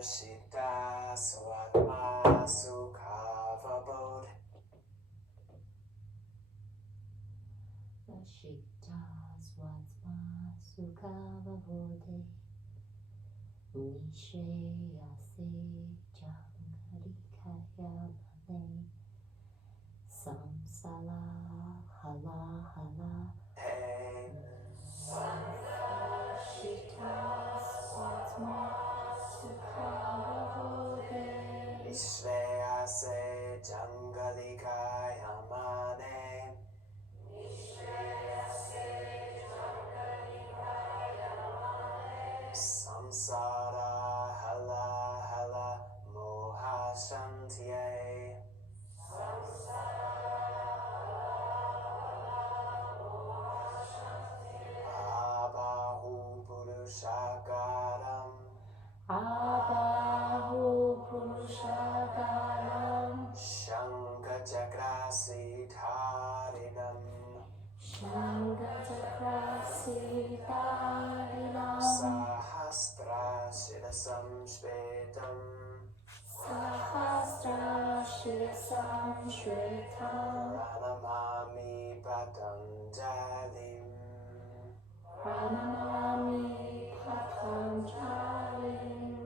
Shita Swatma Sukhavabodh. Vashita Swatma Sukhavabodhe Nishayase Jangarikayamane Samsala Hala Hala Hey. Vashita Swatma Sukhavabodhe Nishvayase Jangalikayamane Samsara Hala Hala Mohashantiye Abahu Purushagaram Abahu Purushagaram Shankachakrasitharinam Shangachakrasidarinam Sahasra Shidasam Shvetam Sahasra Shirasam Shvetam Pranamami Patanjalim Pranamami Patanjalim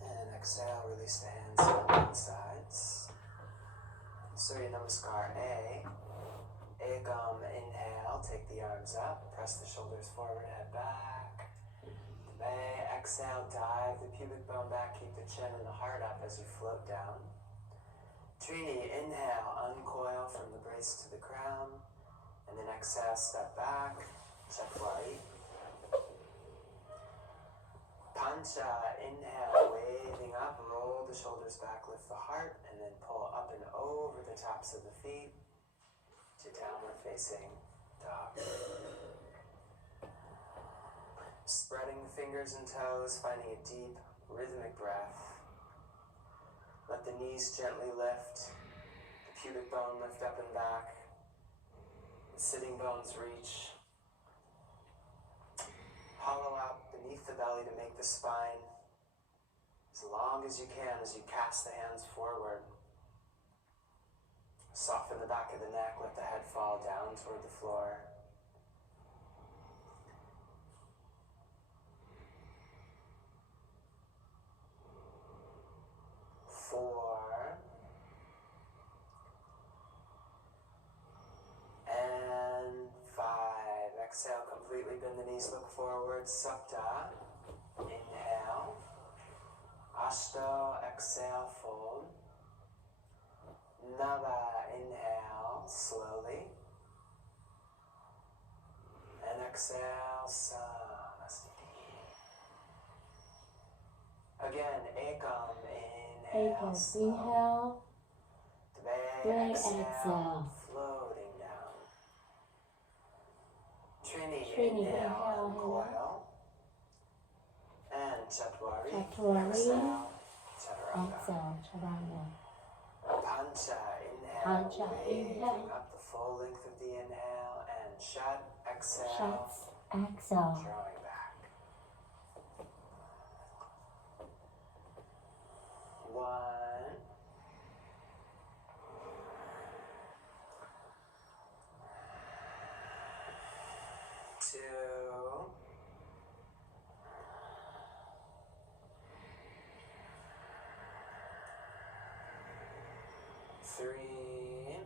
And exhale, release the hands to both sides. Surya Namaskar A. Ekam, inhale, take the arms up, press the shoulders forward, head back. May exhale, dive the pubic bone back, keep the chin and the heart up as you float down. Trini, inhale, uncoil from the brace to the crown, and then exhale, step back, Chatwari. Pancha, inhale, waving up, roll the shoulders back, lift the heart, and then pull up and over the tops of the feet to downward facing dog. Spreading the fingers and toes, finding a deep rhythmic breath. Let the knees gently lift, the pubic bone lift up and back, the sitting bones reach. Hollow out beneath the belly to make the spine as long as you can as you cast the hands forward. Soften the back of the neck, let the head fall down toward the floor. Four. And five. Exhale, completely bend the knees, look forward, Supta. Inhale. Ashto, exhale, fold. Nava, inhale, slowly. And exhale, Samastiti. Again, Ekam, inhale, slow. Inhale, Dve, exhale, exhale. floating down. Trini, Trini, inhale, inhale, uncoil. And Chatwari, Chatwari. exhale, Chaturanga. Exhale, Chaturanga. Pancha, inhale, Pancha, waving inhale. up the full length of the inhale, and Shat, exhale, Shats, exhale. drawing back. 1, 2, 3,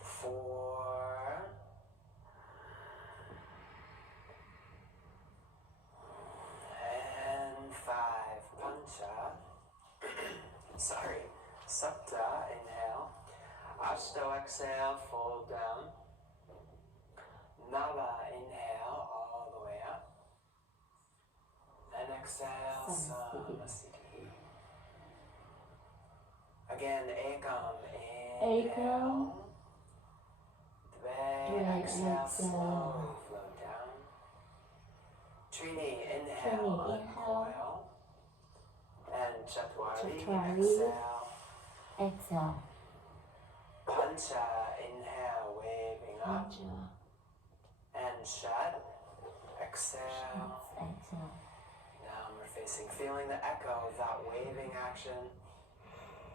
4, and 5. Pancha. Sorry. Sapta, inhale. Ashto, exhale, fold down. Nava, inhale, all the way up. And exhale, Samastiti. Again, Ekam, inhale. exhale, exhale. slowly float down. Trini, inhale, Trini, inhale. uncoil. And Chatwari, Chatwari. exhale. Exhale. Pancha, inhale, waving up. Pancha. And Shat, exhale. Exhale. Now we're feeling the echo of that waving action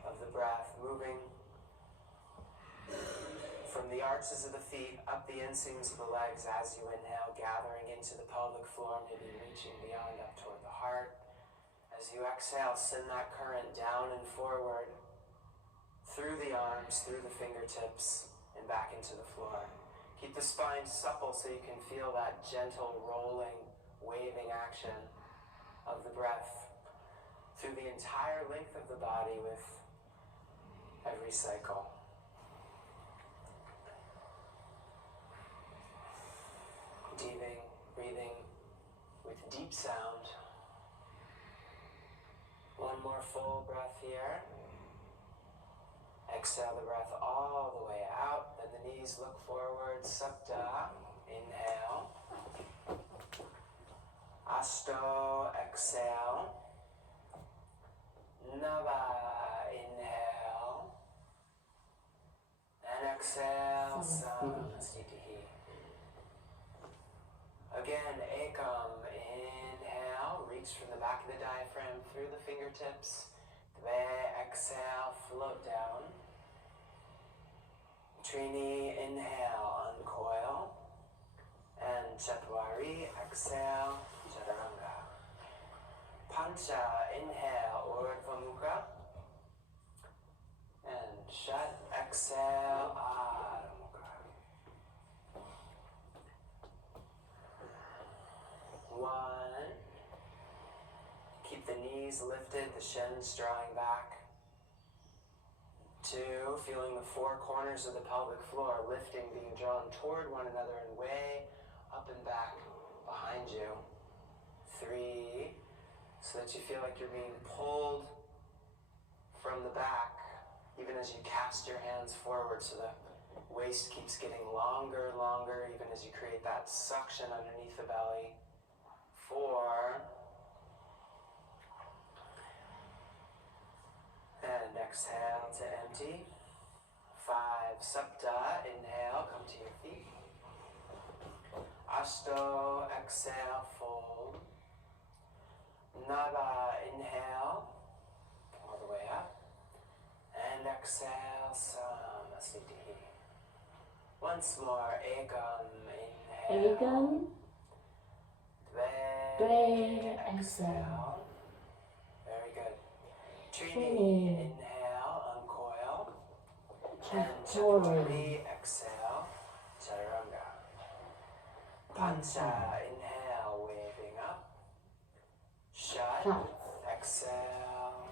of the breath moving from the arches of the feet up the inseams of the legs as you inhale, gathering into the pelvic floor, maybe reaching beyond up toward the heart. As you exhale, send that current down and forward through the arms, through the fingertips, and back into the floor. Keep the spine supple so you can feel that gentle rolling, waving action of the breath through the entire length of the body with every cycle. Breathing with deep sound. One more full breath here. Exhale the breath all the way out. Then the knees look forward. Sapta. Inhale. Ashto. Exhale. Nava. Inhale. And exhale. Samastitihi. Again, Ekam. Inhale. Reach from the back of the diaphragm through the fingertips. Exhale, float down. Trini, inhale, uncoil. And Chatwari, exhale, Chaturanga. Pancha, inhale, Urdhva Mukha. And Shat, exhale, Adho Mukha. One. Keep the knees lifted, the shins drawing back. Two, feeling the four corners of the pelvic floor lifting, being drawn toward one another and way up and back behind you. Three, so that you feel like you're being pulled from the back, even as you cast your hands forward, so the waist keeps getting longer, even as you create that suction underneath the belly. Four, and exhale to empty. Five, Sapta, inhale, come to your feet. Ashto, exhale, fold. Nava, inhale, all the way up. And exhale, Samastitihi. Once more, Ekam, inhale. Ekam. Dve, exhale. Very good. Trini, inhale, uncoil. And Chatwari, exhale, Chaturanga. Pancha, inhale, waving up. Shat, exhale.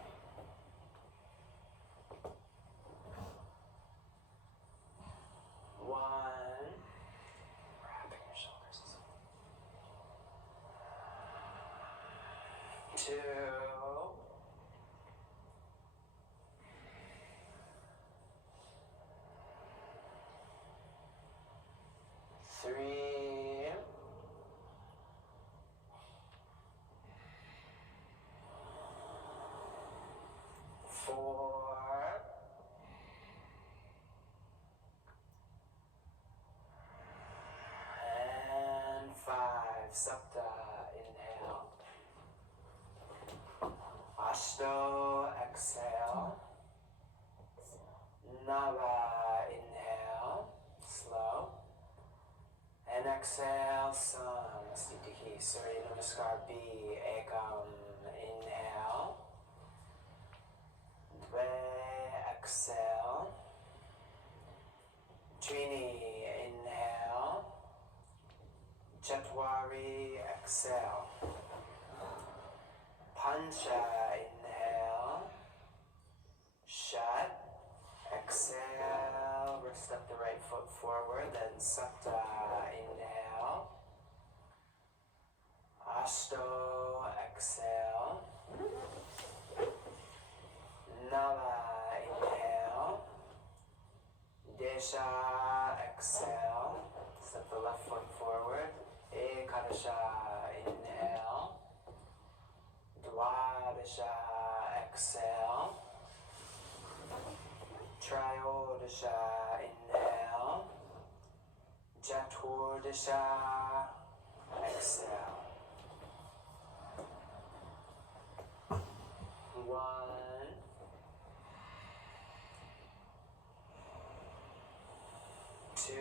One. Wrapping your shoulders. Two. Three. Four. And five. Sapta, inhale. Ashto, exhale. Nava, inhale. Slow. And exhale, Samastitihi. Surya Namaskar B. Ekam, inhale. Dve, exhale. Trini, inhale. Chatwari, exhale. Pancha, inhale. Shat, exhale. Step the right foot forward, then Sapta, inhale. Ashto, exhale. Nava, inhale. Desha, exhale. left foot forward. Ekadasha, inhale. Dwadasha, exhale. Triodasha, inhale. Chaturdasha, exhale. 1, 2,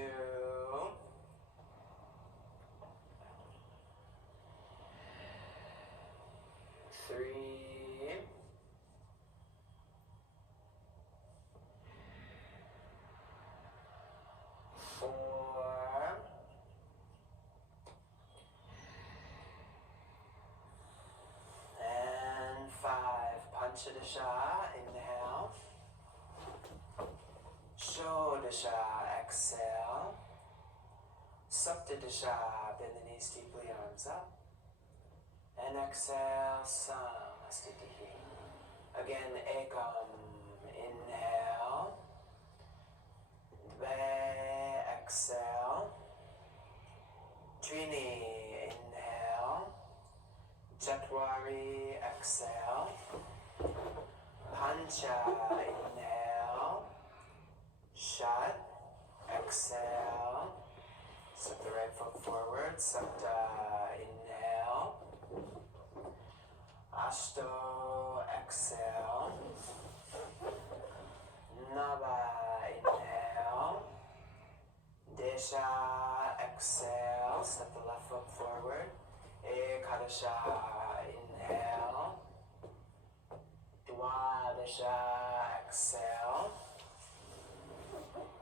3, 4, and 5. Panchadasha, inhale. Shodasha, exhale. Saptadasha, bend the knees deeply, arms up. And exhale, Samastitihi. Again, Ekam, inhale. Dve, exhale. Trini, inhale. Chatwari, exhale. Pancha, inhale. Shat, exhale. Step the right foot forward. Sapta, inhale. Ashto, exhale. Nava, inhale. Desha, exhale. Step the left foot forward. Ekadasha, inhale. Dwadasha, exhale.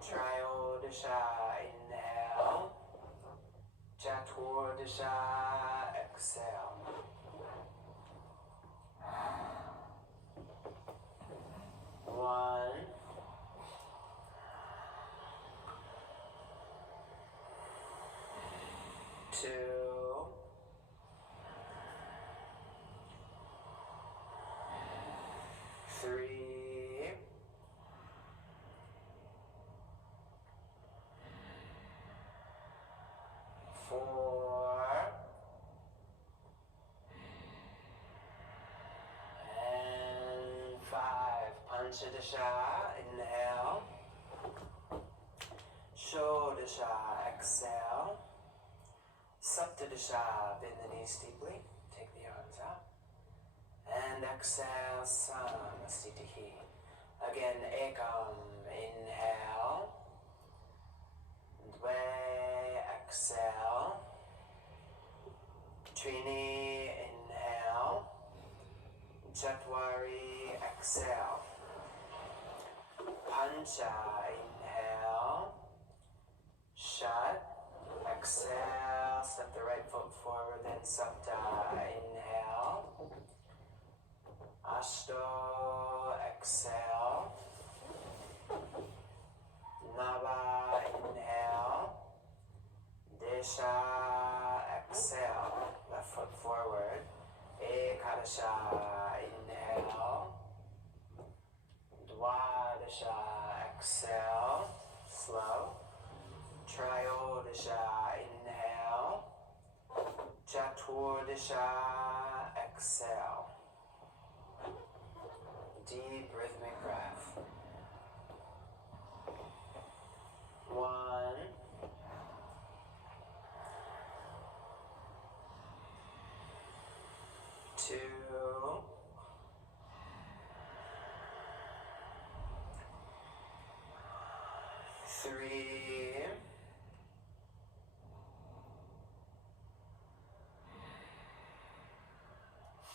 Triodasha, inhale. Chaturdasha, exhale. 1, 2, 3, 4, and 5. Panchadasha, inhale. Shodasha, exhale. Saptadasha, bend the knees deeply. Take the arms out. And exhale, Samastitihi. Again, Ekam, inhale. Dve, exhale. Trini, inhale. Chatwari, exhale. Pancha, inhale. Shat, exhale. Step the right foot forward, then Sapta, inhale. Ashto, exhale. Nava, inhale. Desha, exhale. Left foot forward. Ekadasha, inhale. Dwadasha, exhale. Slow. Triodasha, inhale. Chaturdasha, exhale. Deep rhythmic breath. 1, 2, 3,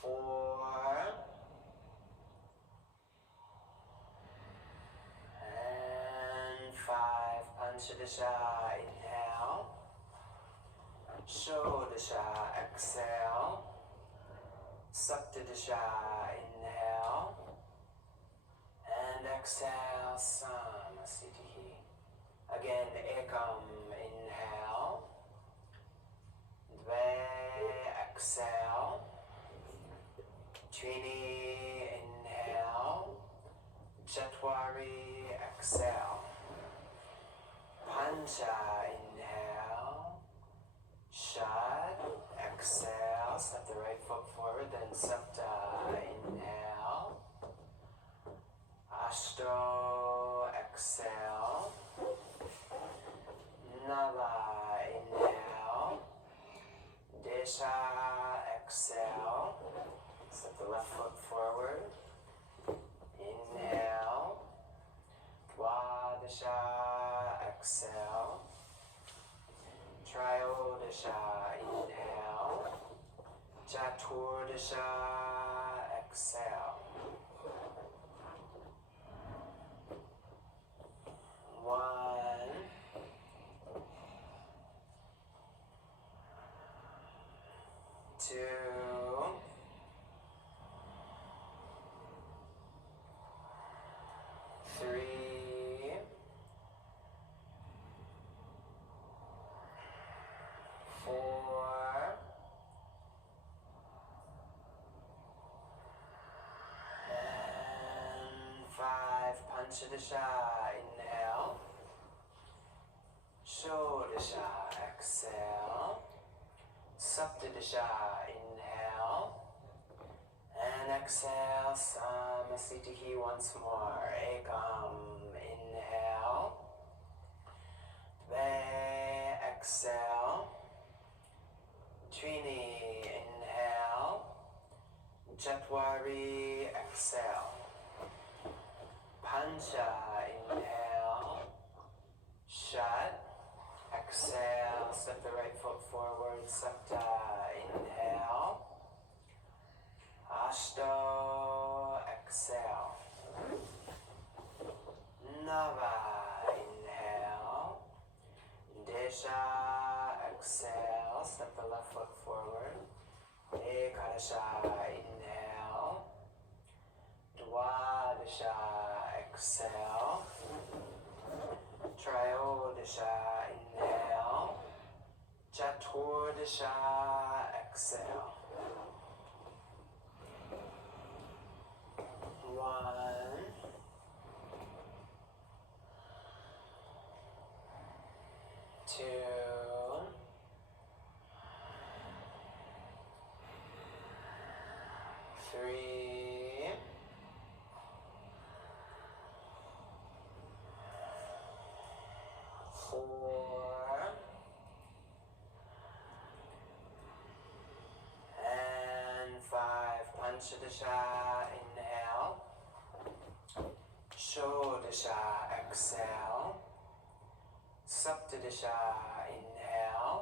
4, and 5. Panchadasha, inhale. Shodasha, exhale. Saptadasha, inhale. And exhale, Samastitihi. Again, Ekam, inhale. Dve, exhale. Trini, inhale. Chatwari, exhale. Pancha, inhale. exhale, step the right foot forward, then Sapta, inhale. Ashto, exhale. Nava, inhale. Desha, exhale. Step the left foot forward. Inhale. Dwadasha, exhale. Triodasha, inhale. Chaturdasha, exhale. 1, 2, 3, 4, and 5. Panchadasha, inhale. Shodasha, exhale. Saptadasha, inhale. And exhale, Samasthitihi once more. Ekam, inhale. Ve, exhale. Trini, inhale. Chatwari, exhale. Pancha, inhale. Shat, exhale. Step the right foot forward. Sapta, inhale. Ashto, exhale. Nava, inhale. Desha, exhale. Step the left foot forward. Ekadasha, inhale. Dwadasha, exhale. Triodasha, inhale. Chaturdasha, exhale. 1, 2, 3, 4, and 5. Panchadasha, inhale. Shodasha, exhale. Saptadasha, inhale.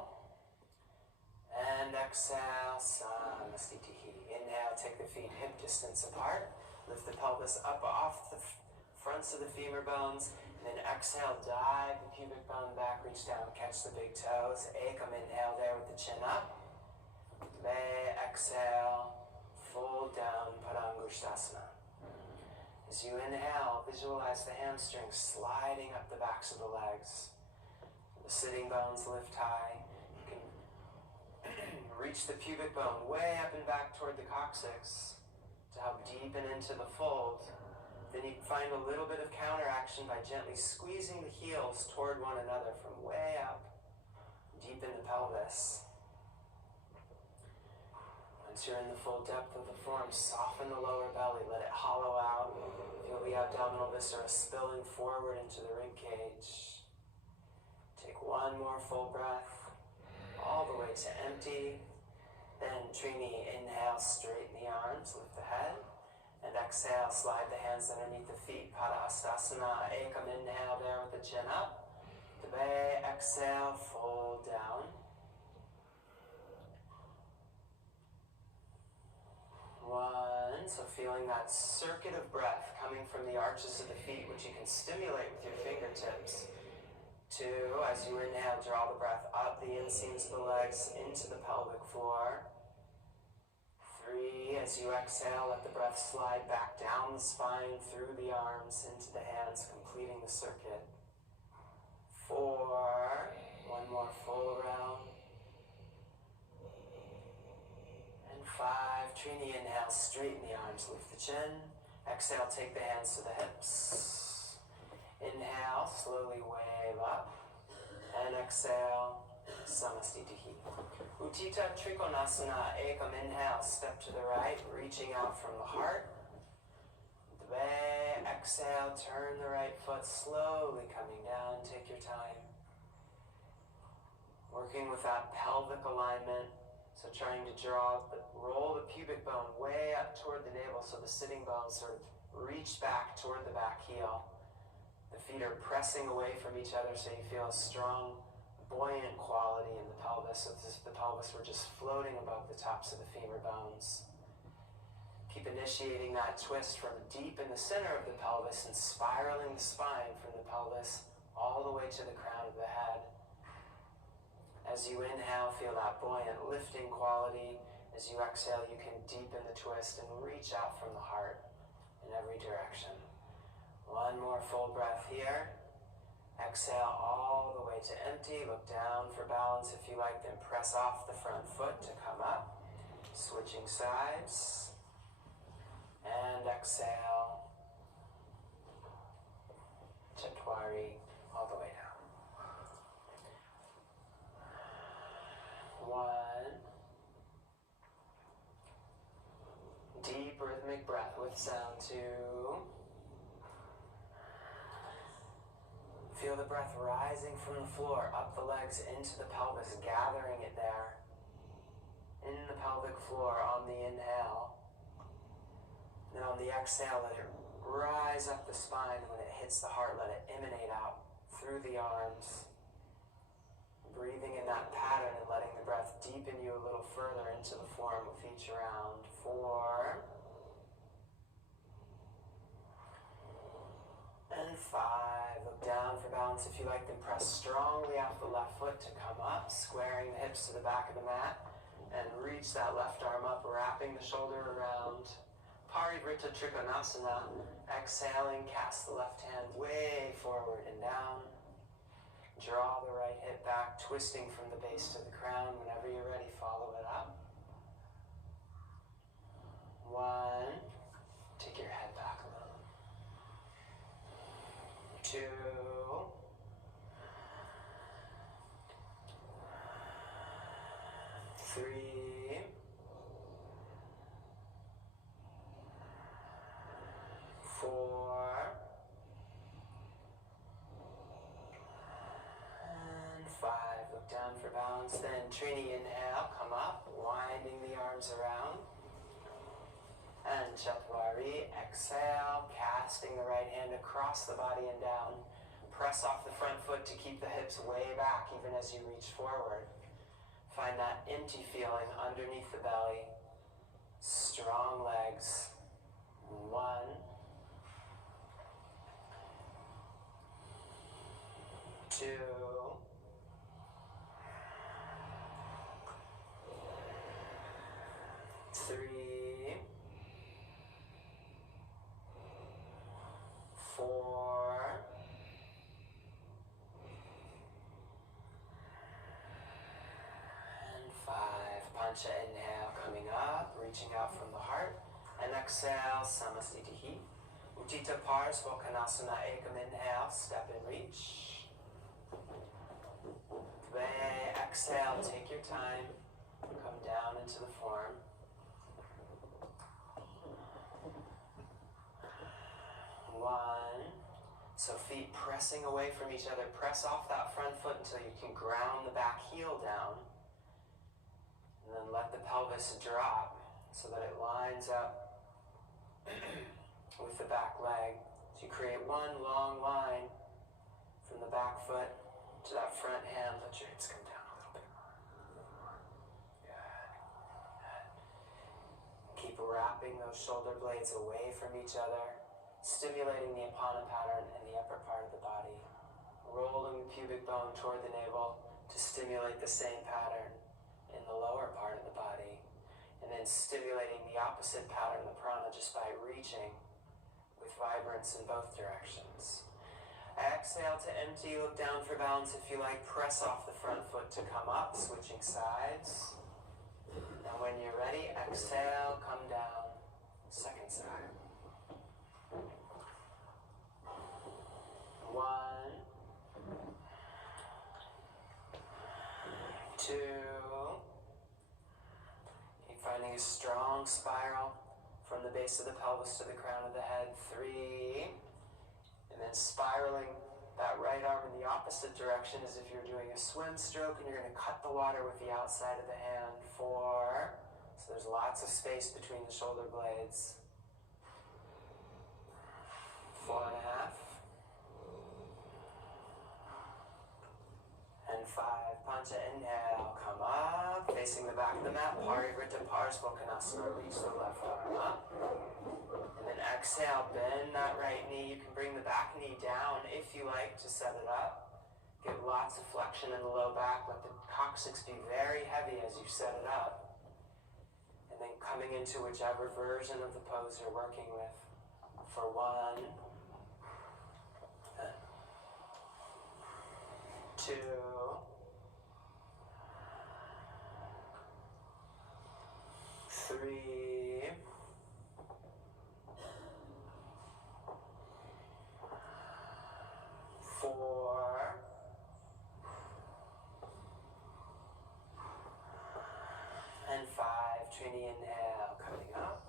And exhale, Samasthitihi. Inhale, take the feet hip distance apart. Lift the pelvis up off the fronts of the femur bones. And then exhale, dive the pubic bone back, reach down, catch the big toes. Ekam, inhale there with the chin up. Ve, exhale, fold down, Padangusthasana. As you inhale, visualize the hamstrings sliding up the backs of the legs. The sitting bones lift high. You can reach the pubic bone way up and back toward the coccyx to help deepen into the fold. Then you can find a little bit of counteraction by gently squeezing the heels toward one another from way up, deep in the pelvis. Once you're in the full depth of the form, soften the lower belly, let it hollow out. Feel the abdominal viscera spilling forward into the rib cage. Take one more full breath, all the way to empty. Then Trini, inhale, straighten the arms, lift the head. And exhale, slide the hands underneath the feet. Padahastasana, Ekam, inhale there with the chin up. Debe, exhale, fold down. 1, so feeling that circuit of breath coming from the arches of the feet, which you can stimulate with your fingertips. 2, as you inhale, draw the breath up the inseams of the legs into the pelvic floor. 3, as you exhale, let the breath slide back down the spine, through the arms, into the hands, completing the circuit. 4, one more full round. And 5, Trini, inhale, straighten the arms, lift the chin. Exhale, take the hands to the hips. Inhale, slowly wave up. And exhale, Samastitihi. Uttita Trikonasana, Ekam, inhale, step to the right, reaching out from the heart. Dve, exhale, turn the right foot, slowly coming down, take your time. Working with that pelvic alignment, so trying to roll the pubic bone way up toward the navel so the sitting bones sort of reach back toward the back heel. The feet are pressing away from each other so you feel a strong, buoyant quality in the pelvis, so as if the pelvis were just floating above the tops of the femur bones. Keep initiating that twist from deep in the center of the pelvis and spiraling the spine from the pelvis all the way to the crown of the head. As you inhale, feel that buoyant lifting quality. As you exhale, you can deepen the twist and reach out from the heart in every direction. One more full breath here. Exhale all the way to empty. Look down for balance if you like, then press off the front foot to come up. Switching sides. And exhale. Chatwari all the way down. One. Deep rhythmic breath with sound. Two. Feel the breath rising from the floor, up the legs into the pelvis, gathering it there. In the pelvic floor on the inhale. Then on the exhale, let it rise up the spine. When it hits the heart, let it emanate out through the arms. Breathing in that pattern and letting the breath deepen you a little further into the form with each round. 4. And 5. Look down for balance if you like, then press strongly off the left foot to come up, squaring the hips to the back of the mat, and reach that left arm up, wrapping the shoulder around. Parivrtta Trikonasana. Exhaling, cast the left hand way forward and down. Draw the right hip back, twisting from the base to the crown. Whenever you're ready, follow it up. 1. Take your head back a little. 2. 3. 4. And 5. Look down for balance. Then Trini, inhale, come up, winding the arms around. And Chatwari, exhale, casting the right hand across the body and down. Press off the front foot to keep the hips way back even as you reach forward. Find that empty feeling underneath the belly. Strong legs. 1. 2. 3. 4. And 5. Pancha, inhale, coming up, reaching out from the heart. And exhale, Samastitihi. Uttita Parsvakonasana, Ekam, inhale, step and reach. Exhale, take your time, come down into the form. 1. So feet pressing away from each other. Press off that front foot until you can ground the back heel down. And then let the pelvis drop so that it lines up with the back leg. So you create one long line from the back foot to that front hand. Let your hips come down a little bit more. Good. Keep wrapping those shoulder blades away from each other, stimulating the Apana pattern in the upper part of the body. Rolling the pubic bone toward the navel to stimulate the same pattern in the lower part of the body. And then stimulating the opposite pattern, the prana, just by reaching with vibrance in both directions. Exhale to empty, look down for balance if you like. Press off the front foot to come up, switching sides. And when you're ready, exhale, come down. Second side. 1. a strong spiral from the base of the pelvis to the crown of the head. 3. And then spiraling that right arm in the opposite direction as if you're doing a swim stroke, and you're going to cut the water with the outside of the hand. 4. So there's lots of space between the shoulder blades. 4.5. And 5. Pancha, inhale, come up, facing the back of the mat. Parivrtta Parsvakonasana, reach the left arm up. And then exhale, bend that right knee. You can bring the back knee down if you like to set it up. Get lots of flexion in the low back. Let the coccyx be very heavy as you set it up. And then coming into whichever version of the pose you're working with. For 1, 2, 3, 4, and 5. Trini, inhale, coming up.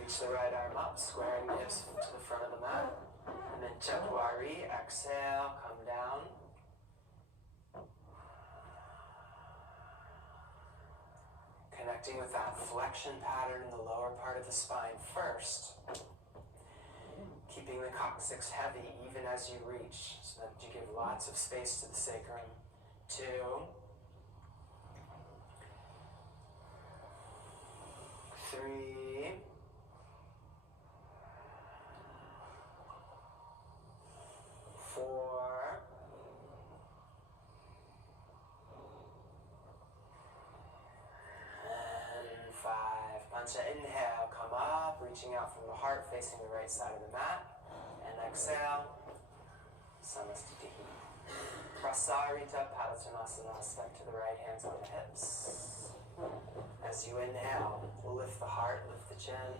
Reach the right arm up, squaring the hips to the front of the mat. And then Chatwari, exhale, come down. Connecting with that flexion pattern in the lower part of the spine first. Keeping the coccyx heavy even as you reach, so that you give lots of space to the sacrum. 2. 3. 4. And 5. Pancha, inhale, come up, reaching out from the heart, facing the right side of the mat. And exhale, Samastiti. Prasarita Padottanasana, step to the right, hands on the hips. As you inhale, lift the heart, lift the chin.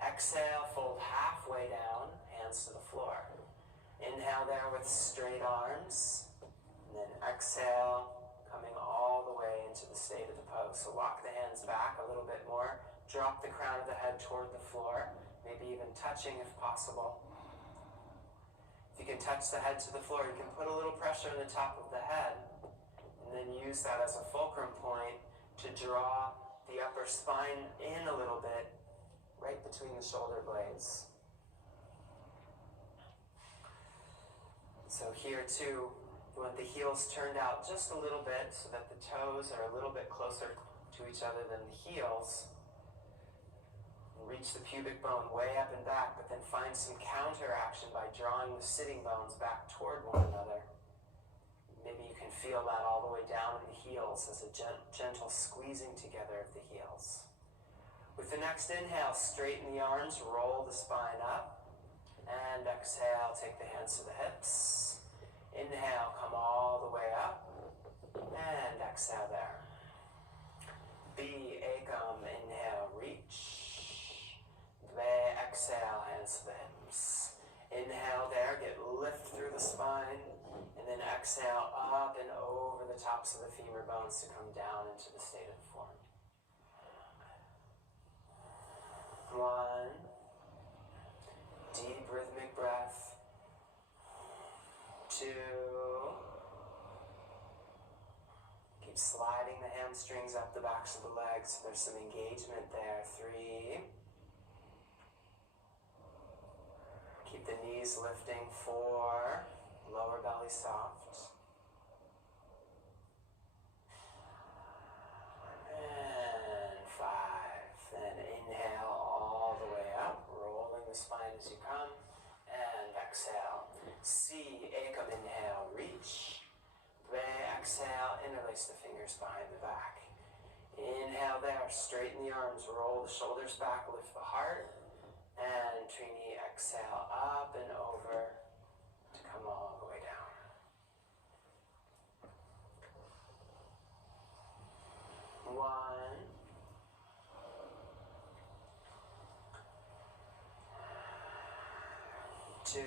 Exhale, fold halfway down, hands to the floor. Inhale there with straight arms. And then exhale, coming all the way into the state of the pose. So walk the hands back a little bit more. Drop the crown of the head toward the floor, maybe even touching if possible. If you can touch the head to the floor, you can put a little pressure on the top of the head, and then use that as a fulcrum point to draw the upper spine in a little bit, right between the shoulder blades. So here too, you want the heels turned out just a little bit so that the toes are a little bit closer to each other than the heels. Reach the pubic bone way up and back, but then find some counter action by drawing the sitting bones back toward one another. Maybe you can feel that all the way down in the heels as a gentle squeezing together of the heels. With the next inhale, straighten the arms, roll the spine up, and exhale, take the hands to the hips. Inhale, come all the way up, and exhale there. B, Ekam, inhale, reach. Exhale, hands to the hips. Inhale there, get lift through the spine, and then exhale up and over the tops of the femur bones to come down into the state of form. 1. Deep rhythmic breath. 2. Keep sliding the hamstrings up the backs of the legs so there's some engagement there. 3. Keep the knees lifting. 4. Lower belly soft. And 5. Then inhale all the way up, rolling the spine as you come. And exhale. C, Ekam, inhale, reach. Re, exhale, interlace the fingers behind the back. Inhale there, straighten the arms, roll the shoulders back, lift the heart. And Trini, exhale up and over to come all the way down. One. 2.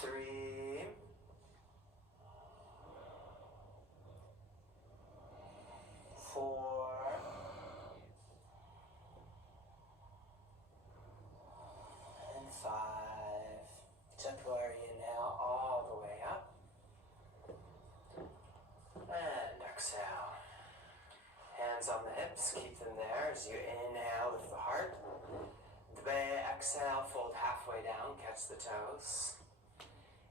3. exhale, fold halfway down, catch the toes.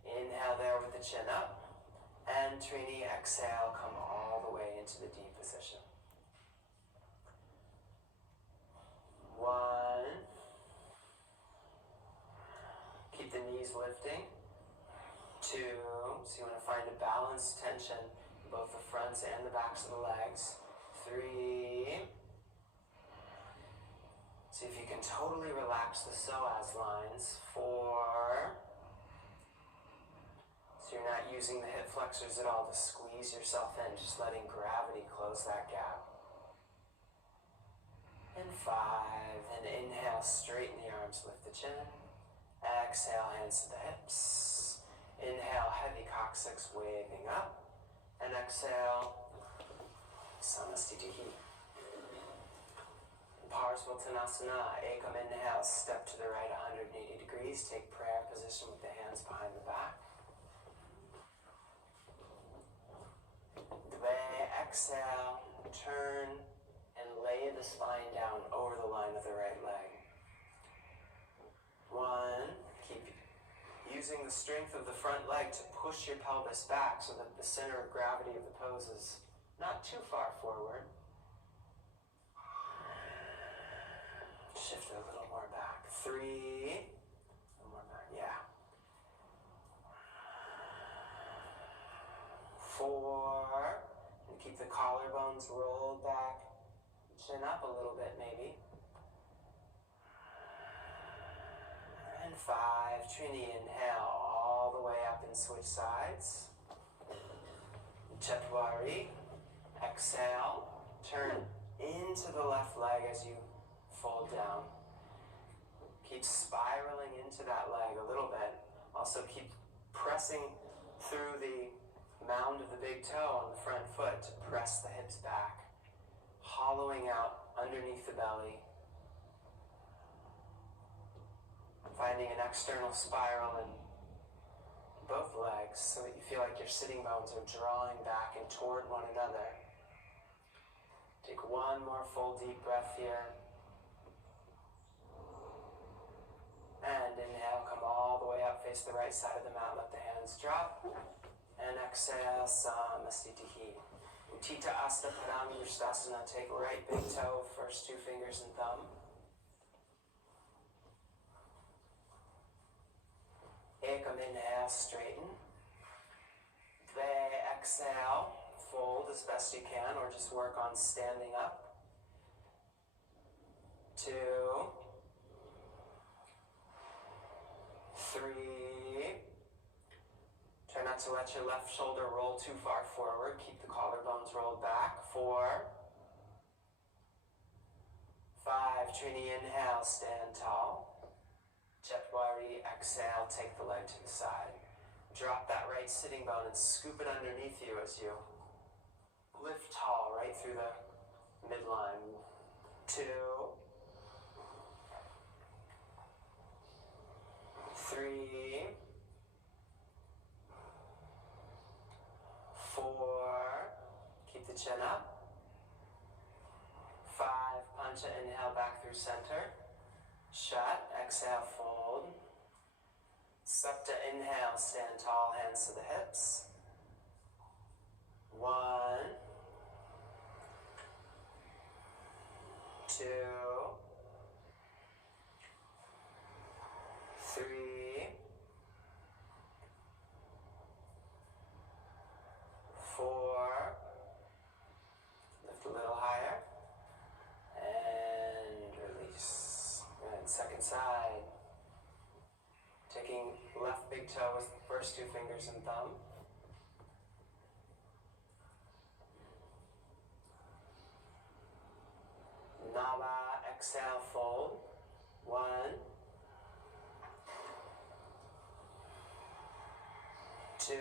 Inhale there with the chin up. And Trini, exhale, come all the way into the D position. 1. Keep the knees lifting. 2. So you want to find a balanced tension in both the fronts and the backs of the legs. 3. See if you can totally relax the psoas lines. 4. So you're not using the hip flexors at all to squeeze yourself in, just letting gravity close that gap. And 5. And inhale, straighten the arms, lift the chin. Exhale, hands to the hips. Inhale, heavy coccyx waving up. And exhale, Samastitihi. Parsvottanasana, Ekam inhale, step to the right 180 degrees. Take prayer position with the hands behind the back. Dve, exhale, turn and lay the spine down over the line of the right leg. 1, keep using the strength of the front leg to push your pelvis back so that the center of gravity of the pose is not too far forward. Shift it a little more back. 3, a little more back, yeah. 4, and keep the collarbones rolled back, chin up a little bit maybe. And 5, Trini, inhale all the way up and switch sides. Chatwari, exhale, turn into the left leg as you fold down. Keep spiraling into that leg a little bit. Also keep pressing through the mound of the big toe on the front foot to press the hips back, hollowing out underneath the belly. Finding an external spiral in both legs so that you feel like your sitting bones are drawing back and toward one another. Take one more full deep breath here. And inhale, come all the way up, face the right side of the mat, let the hands drop. And exhale, Samastitihi. Uttita Asta Paramurusthasana, take right big toe, first 2 fingers and thumb. Ekam, inhale, straighten. Dve, exhale, fold as best you can, or just work on standing up. 2, 3. Try not to let your left shoulder roll too far forward. Keep the collarbones rolled back. 4, 5. Trini, inhale, stand tall. Chatwari, exhale, take the leg to the side. Drop that right sitting bone and scoop it underneath you as you lift tall right through the midline. 2, 3, 4, keep the chin up. 5, Pancha, inhale back through center. Shut, exhale, fold. Sapta, inhale, stand tall, hands to the hips. 1, 2, 3, 4, lift a little higher, and release. Good, second side. Taking left big toe with the first 2 fingers and thumb. Nava, exhale, fold. 1, 2,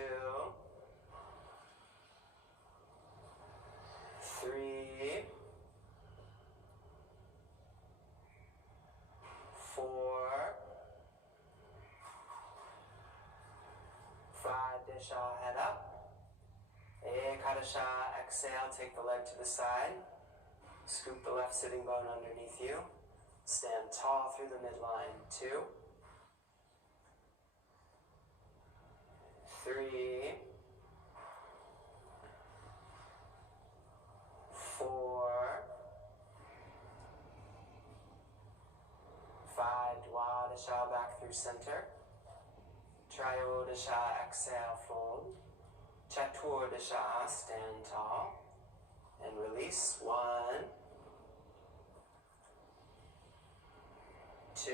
3, 4, 5, Disha, head up. Ekadasha, exhale, take the leg to the side. Scoop the left sitting bone underneath you. Stand tall through the midline. 2, 3, 4, 5, Dwadasha back through center. Trayodasha, exhale, fold. Chaturdasha, stand tall. And release. 1, 2,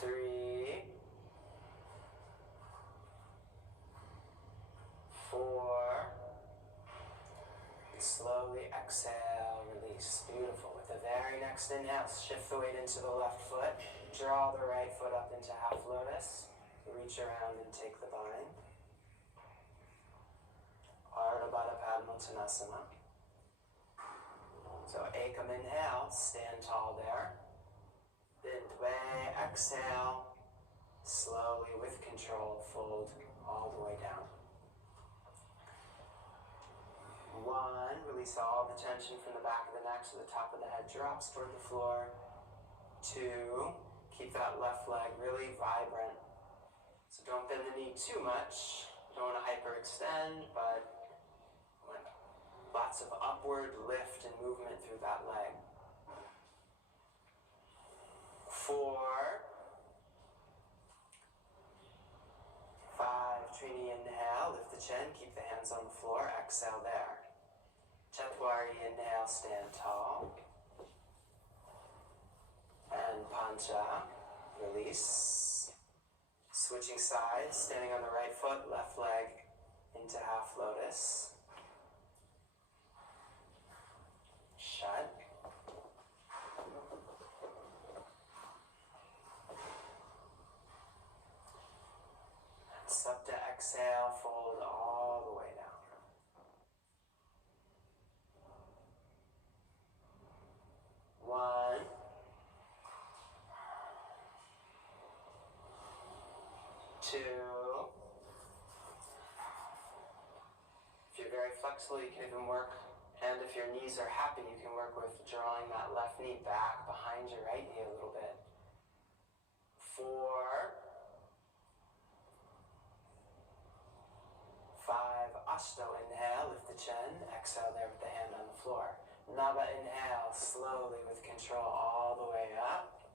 3, 4. Slowly exhale, release. Beautiful. With the very next inhale, shift the weight into the left foot. Draw the right foot up into half lotus. Reach around and take the bind. Ardha Baddha Padmottanasana. So Ekam inhale, stand tall there. Then Dve exhale, slowly with control, fold all the way down. 1, release all the tension from the back of the neck so the top of the head drops toward the floor. 2, keep that left leg really vibrant. So don't bend the knee too much. You don't want to hyperextend, but lots of upward lift and movement through that leg. 4, 5, Trini inhale, lift the chin, keep the hands on the floor, exhale there. Chatwari inhale, stand tall. And Pancha, release. Switching sides, standing on the right foot, left leg into half lotus. Shut. Supta exhale, fold all the way down. 1, 2. If you're very flexible, you can even work. And if your knees are happy, you can work with drawing that left knee back behind your right knee a little bit. 4, 5, Ashto inhale, lift the chin, exhale there with the hand on the floor. Nava inhale, slowly with control all the way up.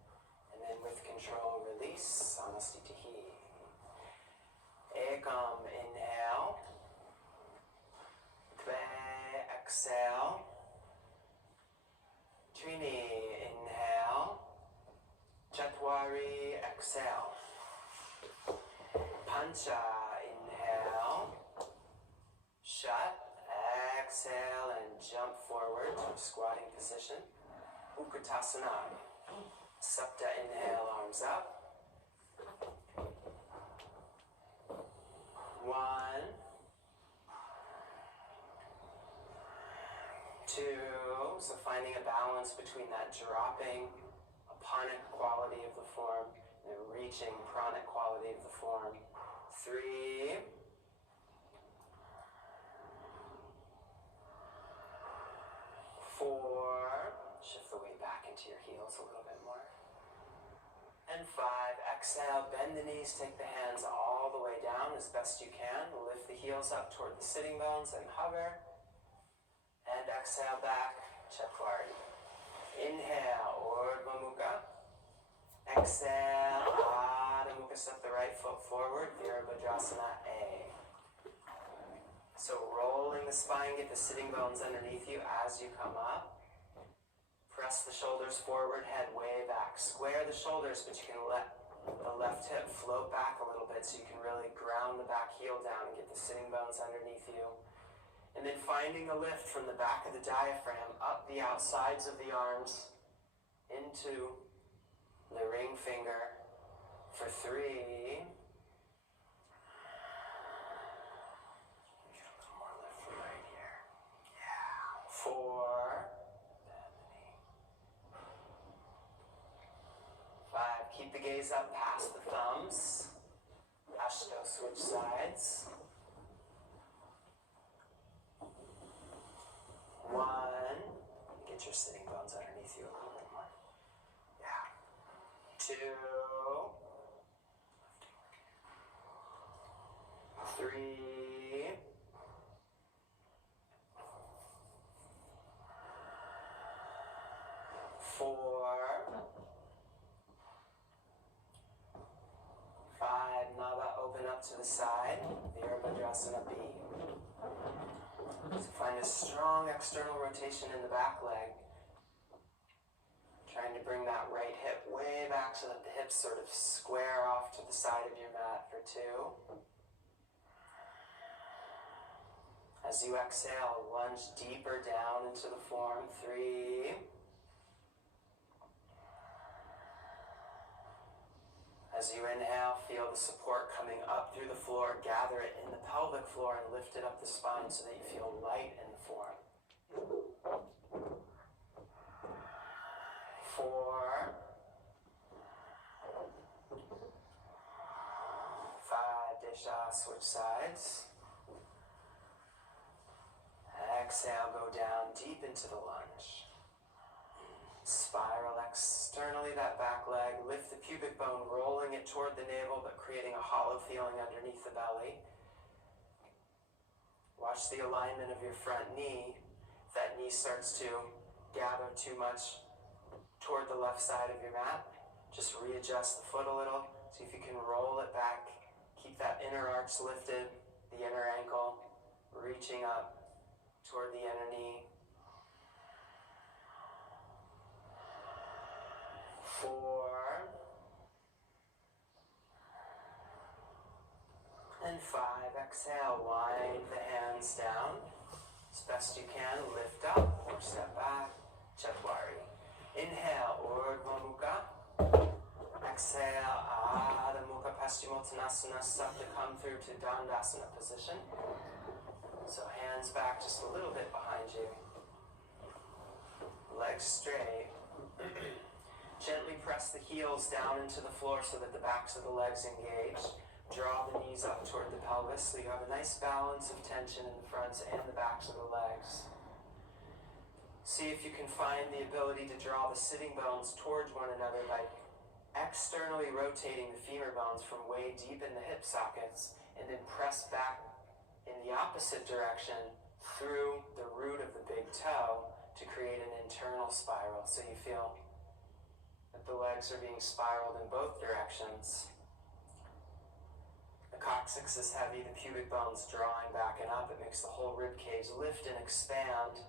And then with control, release, Samastitihi. Ekam inhale. Dve exhale. Trini inhale. Chatwari exhale. Pancha inhale. Shut. Exhale and jump forward to squatting position. Utkatasana. Supta inhale, arms up. 1, 2, so finding a balance between that dropping aponic quality of the form and the reaching pranic quality of the form. 3, 4, shift the weight back into your heels a little bit more. And 5, exhale, bend the knees, take the hands all the way down as best you can. Lift the heels up toward the sitting bones and hover. And exhale back, Chatwari. Inhale, Urdhva Mukha. Exhale, Adho Mukha, step the right foot forward, Virabhadrasana A. So rolling the spine, get the sitting bones underneath you as you come up. Press the shoulders forward, head way back. Square the shoulders, but you can let the left hip float back a little bit so you can really ground the back heel down and get the sitting bones underneath you. And then finding a lift from the back of the diaphragm up the outsides of the arms into the ring finger for 3. Get a little more lift from right here. Yeah. 4. 5, keep the gaze up past the thumbs. Ashto, switch sides. 1. Get your sitting bones underneath you a little bit more. Yeah. 2. 3. 4. 5. Nava, open up to the side. Virabhadrasana B. So find a strong external rotation in the back leg. Trying to bring that right hip way back so that the hips sort of square off to the side of your mat for 2. As you exhale, lunge deeper down into the form. 3. As you inhale, feel the support coming up through the floor. Gather it in the pelvic floor and lift it up the spine so that you feel light in the form. 4. 5. Desha, switch sides. Exhale, go down deep into the lunge. Spiral externally that back leg. Lift the pubic bone, rolling it toward the navel, but creating a hollow feeling underneath the belly. Watch the alignment of your front knee. If that knee starts to gather too much toward the left side of your mat, just readjust the foot a little. See if you can roll it back. Keep that inner arch lifted, the inner ankle, reaching up toward the inner knee. 4. And 5. Exhale, wind the hands down. As best you can, lift up or step back. Chatwari. Inhale, Urdhva Mukha. Exhale, Adho Mukha Paschimottanasana. Start to come through to Dandasana position. So hands back just a little bit behind you. Legs straight. Gently press the heels down into the floor so that the backs of the legs engage. Draw the knees up toward the pelvis so you have a nice balance of tension in the fronts and the backs of the legs. See if you can find the ability to draw the sitting bones towards one another by externally rotating the femur bones from way deep in the hip sockets and then press back in the opposite direction through the root of the big toe to create an internal spiral. So you feel that the legs are being spiraled in both directions. The coccyx is heavy, the pubic bone's drawing back and up. It makes the whole rib cage lift and expand.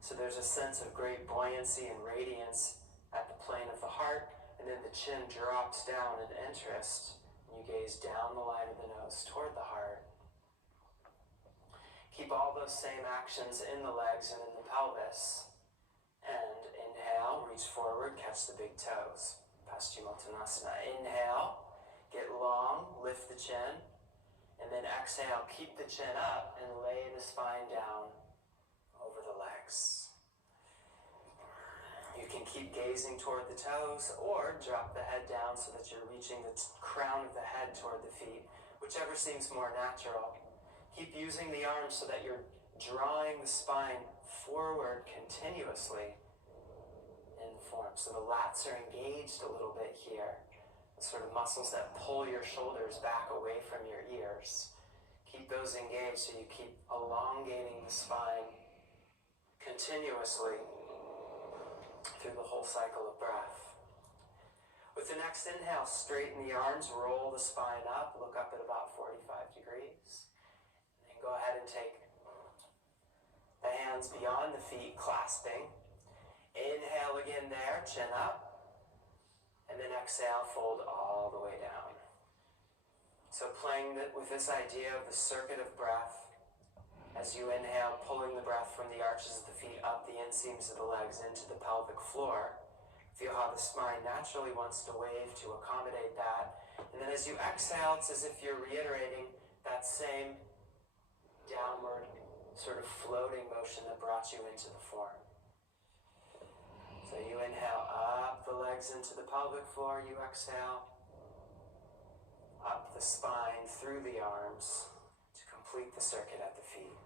So there's a sense of great buoyancy and radiance at the plane of the heart, and then the chin drops down in interest, and you gaze down the line of the nose toward the heart. Keep all those same actions in the legs and in the pelvis. And inhale, reach forward, catch the big toes. Paschimottanasana. Inhale, get long, lift the chin. And then exhale, keep the chin up and lay the spine down over the legs. You can keep gazing toward the toes or drop the head down so that you're reaching the crown of the head toward the feet, whichever seems more natural. Keep using the arms so that you're drawing the spine forward continuously in the form. So the lats are engaged a little bit here. The sort of muscles that pull your shoulders back away from your ears. Keep those engaged so you keep elongating the spine continuously through the whole cycle of breath. With the next inhale, straighten the arms, roll the spine up, look up at about 45 degrees. And then go ahead and take the hands beyond the feet, clasping. Inhale again there, chin up. And then exhale, fold all the way down. So playing with this idea of the circuit of breath, as you inhale, pulling the breath from the arches of the feet up the inseams of the legs into the pelvic floor. Feel how the spine naturally wants to wave to accommodate that. And then as you exhale, it's as if you're reiterating that same downward sort of floating motion that brought you into the form. So you inhale up the legs into the pelvic floor, you exhale up the spine through the arms to complete the circuit at the feet.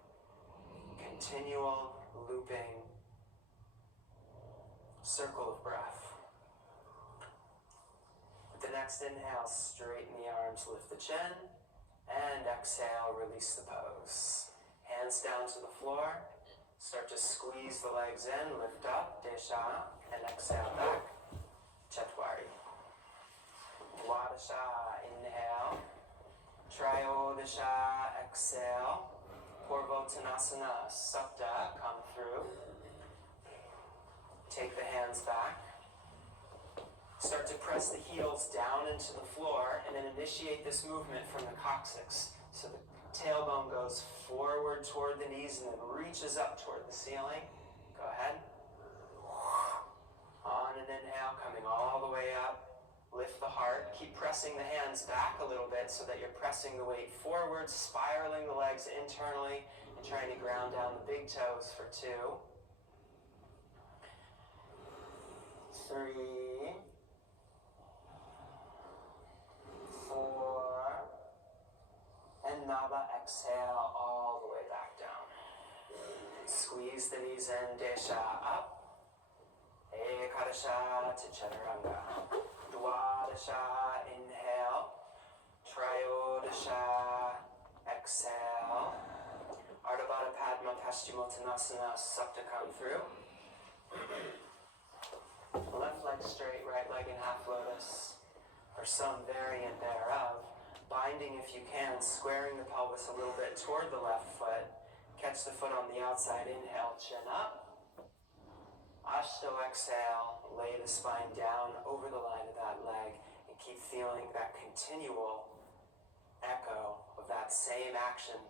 continual looping circle of breath. With the next inhale, straighten the arms, lift the chin, and exhale, release the pose. Hands down to the floor. Start to squeeze the legs in, lift up, Desha, and exhale back, Chatwari. Dwadasha, inhale. Trayodasha, exhale. Purvottanasana, Supta, come through. Take the hands back. Start to press the heels down into the floor and then initiate this movement from the coccyx. So the tailbone goes forward toward the knees and then reaches up toward the ceiling. Go ahead. On an inhale, coming all the way up. Lift the heart. Keep pressing the hands back a little bit so that you're pressing the weight forward, spiraling the legs internally, and trying to ground down the big toes for 2, 3, 4, and Nava, exhale all the way back down. Squeeze the knees in, Desha, up. Ekadasha to Chaturanga. Dwadasha, inhale. Trayodasha, exhale. Ardha Baddha Padma Paschimottanasana, Supta, come through. Left leg straight, right leg in half lotus, or some variant thereof. Binding if you can, squaring the pelvis a little bit toward the left foot. Catch the foot on the outside, inhale, chin up. Ashto, exhale, lay the spine down over the line of that leg and keep feeling that continual echo of that same action,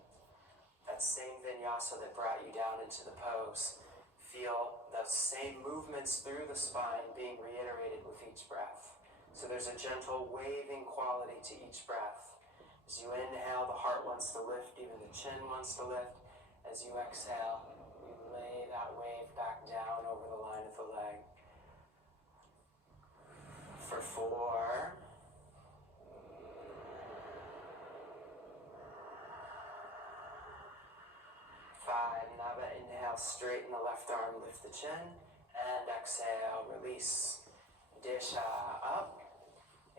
that same vinyasa that brought you down into the pose. Feel those same movements through the spine being reiterated with each breath. So there's a gentle waving quality to each breath. As you inhale, the heart wants to lift, even the chin wants to lift. As you exhale, you lay that wave back down over the line of the leg. For 4, 5, Nava, inhale, straighten the left arm, lift the chin, and exhale, release. Desha, up.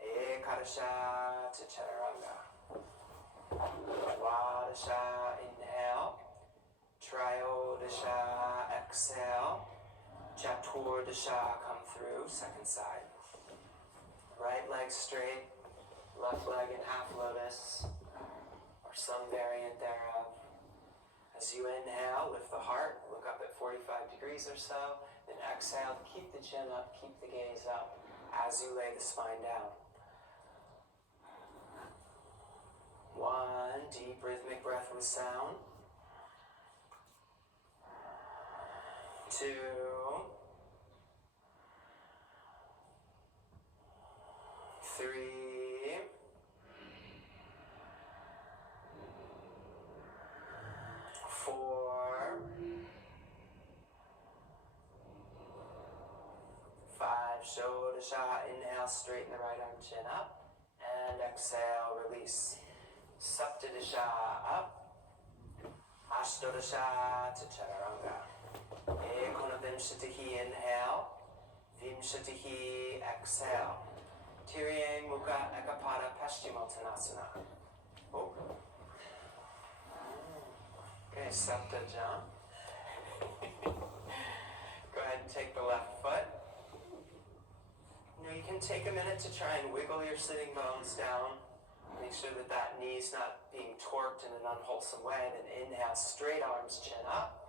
Ekadasha to Chaturanga. Dwadasha, inhale. Trayodasha, exhale. Chaturdasha, come through, second side. Right leg straight, left leg in half lotus, or some variant thereof. As you inhale, lift the heart, look up at 45 degrees or so, then exhale, keep the chin up, keep the gaze up as you lay the spine down. 1, deep rhythmic breath with sound. 2, 3, 4, 5, Shodasha, inhale, straighten the right arm, chin up, and exhale, release. Saptadasha, up. Ashtodasha to Chaturanga. Ekonavimshatihi, inhale. Vimshatihi, exhale. Tiryang Mukha Ekapada Paschimottanasana. Oh. Okay, Sapta jump. Go ahead and take the left foot. You can take a minute to try and wiggle your sitting bones down. Make sure that that knee's not being torqued in an unwholesome way. Then inhale, straight arms, chin up.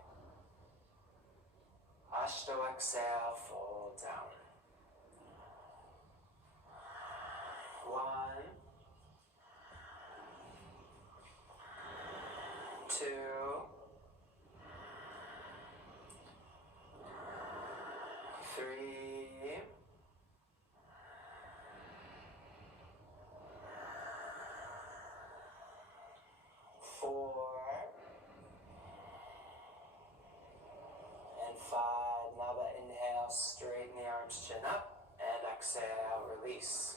Ashto, exhale, fold down. 1, 2, 3, 4, and 5. Nava, inhale, straighten the arms, chin up, and exhale, release.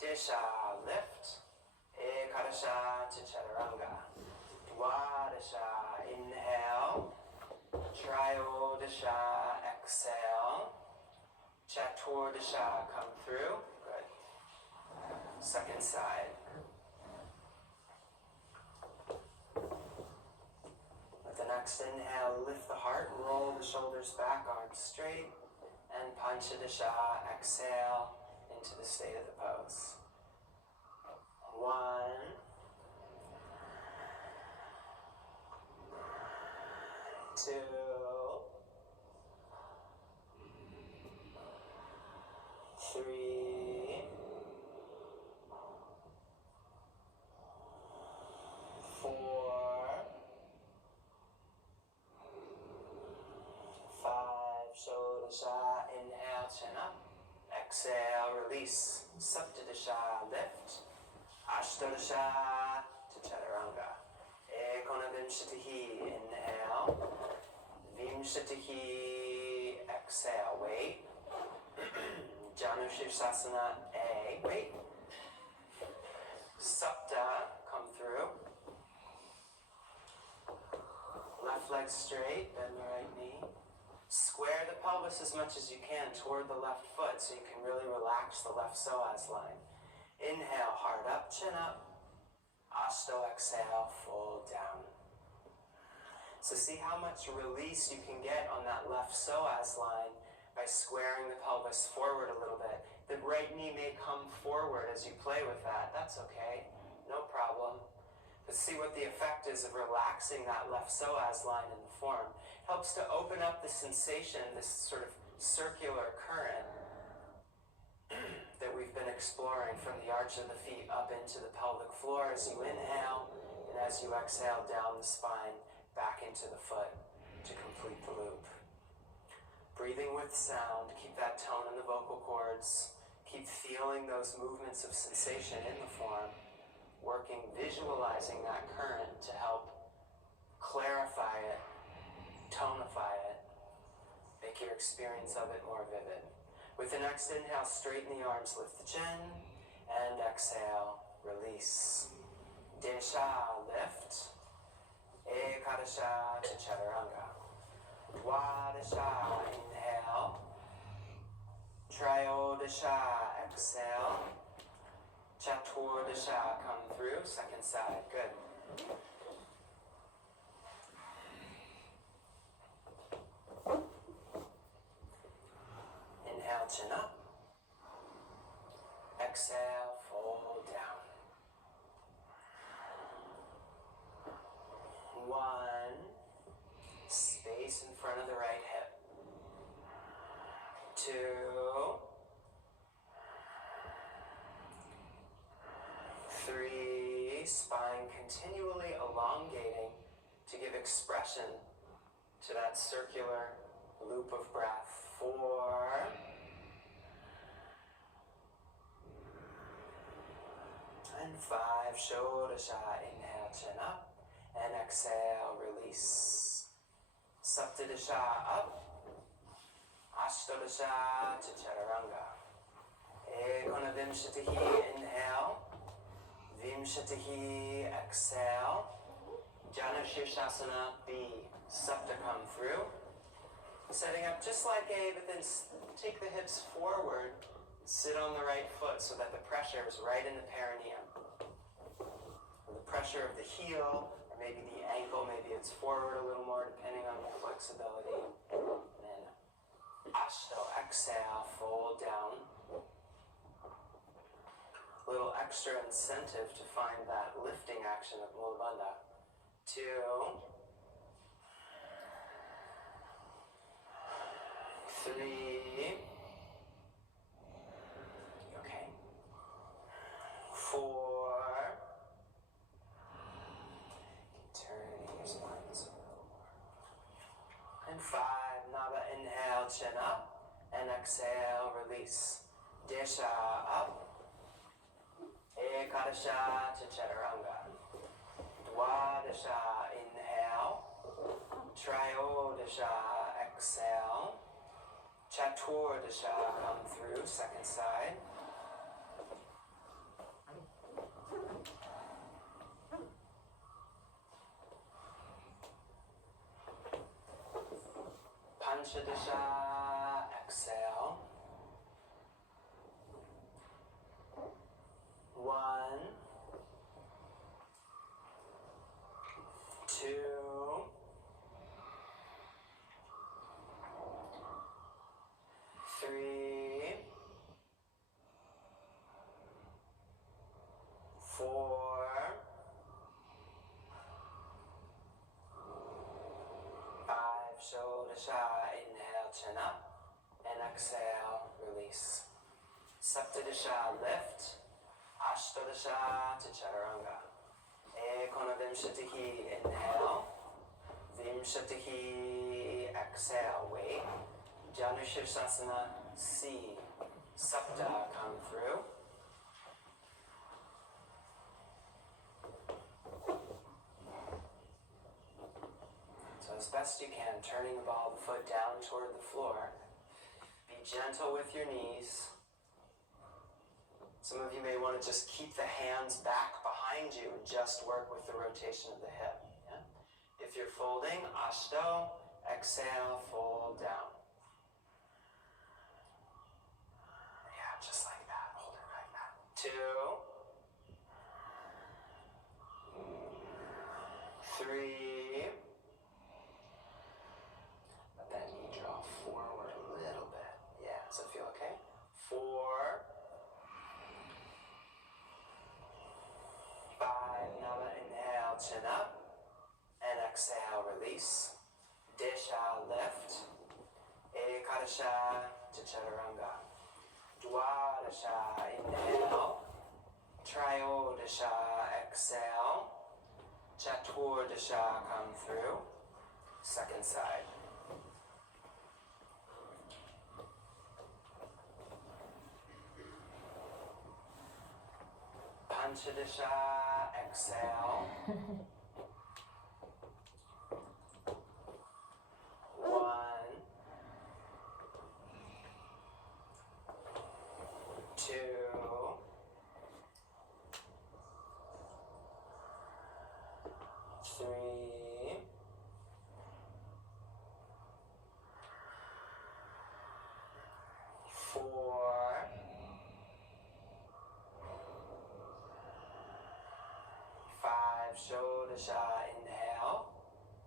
Desha, lift. Ekadasha to Chaturanga. Dwadasha, inhale. Trayodasha, exhale. Chaturdasha, come through. Good. Second side. With the next inhale, lift the heart, roll the shoulders back, arms straight. And Panchadasha, exhale into the state of the pose. 1, 2, 3, 4, 5. Shodasha, inhale, chin up. Exhale, release. Saptadasha, lift. Ashtadasha to Chaturanga. Ekonavimshatihi, inhale. Vimshatihi, exhale, wait. Janushirshasana, A, wait. Sapta, come through. Left leg straight, bend the right knee. Square the pelvis as much as you can toward the left foot so you can really relax the left psoas line. Inhale, heart up, chin up. Ashto, exhale, fold down. So see how much release you can get on that left psoas line by squaring the pelvis forward a little bit. The right knee may come forward as you play with that. That's okay, no problem. But see what the effect is of relaxing that left psoas line in the form. Helps to open up the sensation, this sort of circular current that we've been exploring from the arch of the feet up into the pelvic floor as you inhale, and as you exhale down the spine, back into the foot to complete the loop. Breathing with sound, keep that tone in the vocal cords, keep feeling those movements of sensation in the form, working, visualizing that current to help clarify it, tonify it, make your experience of it more vivid. With the next inhale, straighten the arms, lift the chin, and exhale, release. Desha, lift. Ekadasha to Chaturanga. Dwadasha, inhale. Trayodasha, exhale. Chaturdasha, come through, second side, good. Inhale, chin up. Exhale, fold down. 1, space in front of the right hip. 2, 3, spine continually elongating to give expression to that circular loop of breath. 4, and 5, Shodasha, inhale, chin up, and exhale, release. Saptadasha, up. Ashtadasha to Chaturanga. Ekonavimshatihi, inhale. Vimshatihi, exhale. Janushirshasana, B. Sapta, come through. Setting up just like A, but then take the hips forward. Sit on the right foot so that the pressure is right in the perineum. The pressure of the heel, or maybe the ankle, maybe it's forward a little more depending on your flexibility. And then Ashto, exhale, fold down. A little extra incentive to find that lifting action of Mula Bandha. 2, 3, okay, 4, turning your spines over, and 5, Nava, inhale, chin up, and exhale, release. Desha, up. Ekadasha to Chaturanga. Dwadasha, inhale. Trayodasha, exhale. Chaturdasha, come through, second side. Panchadasha, exhale. 1, 2, 3, 4, 5, Shodasha, inhale, chin up, and exhale, release. Saptadasha, lift. Ashtadasha to Chaturanga. Ekonavimshatihi, inhale. Vimshatihi, exhale, wait. Janushirshasana, C. Sapta, come through. So as best you can, turning the ball of the foot down toward the floor. Be gentle with your knees. Some of you may want to just keep the hands back behind you and just work with the rotation of the hip. Yeah? If you're folding, Ashto, exhale, fold down. Yeah, just like that. Hold it like that. 2, 3. Let that knee draw forward a little bit. Yeah, does it feel okay? 4, 5, Nava, inhale, chin up, and exhale, release. Desha, lift. Ekadasha to Chaturanga. Dwadasha, inhale. Triodasha, exhale. Chaturdasha, come through. Second side. Panchadasha, exhale. 1, 2, 3, 4, 5, Shodasha, inhale,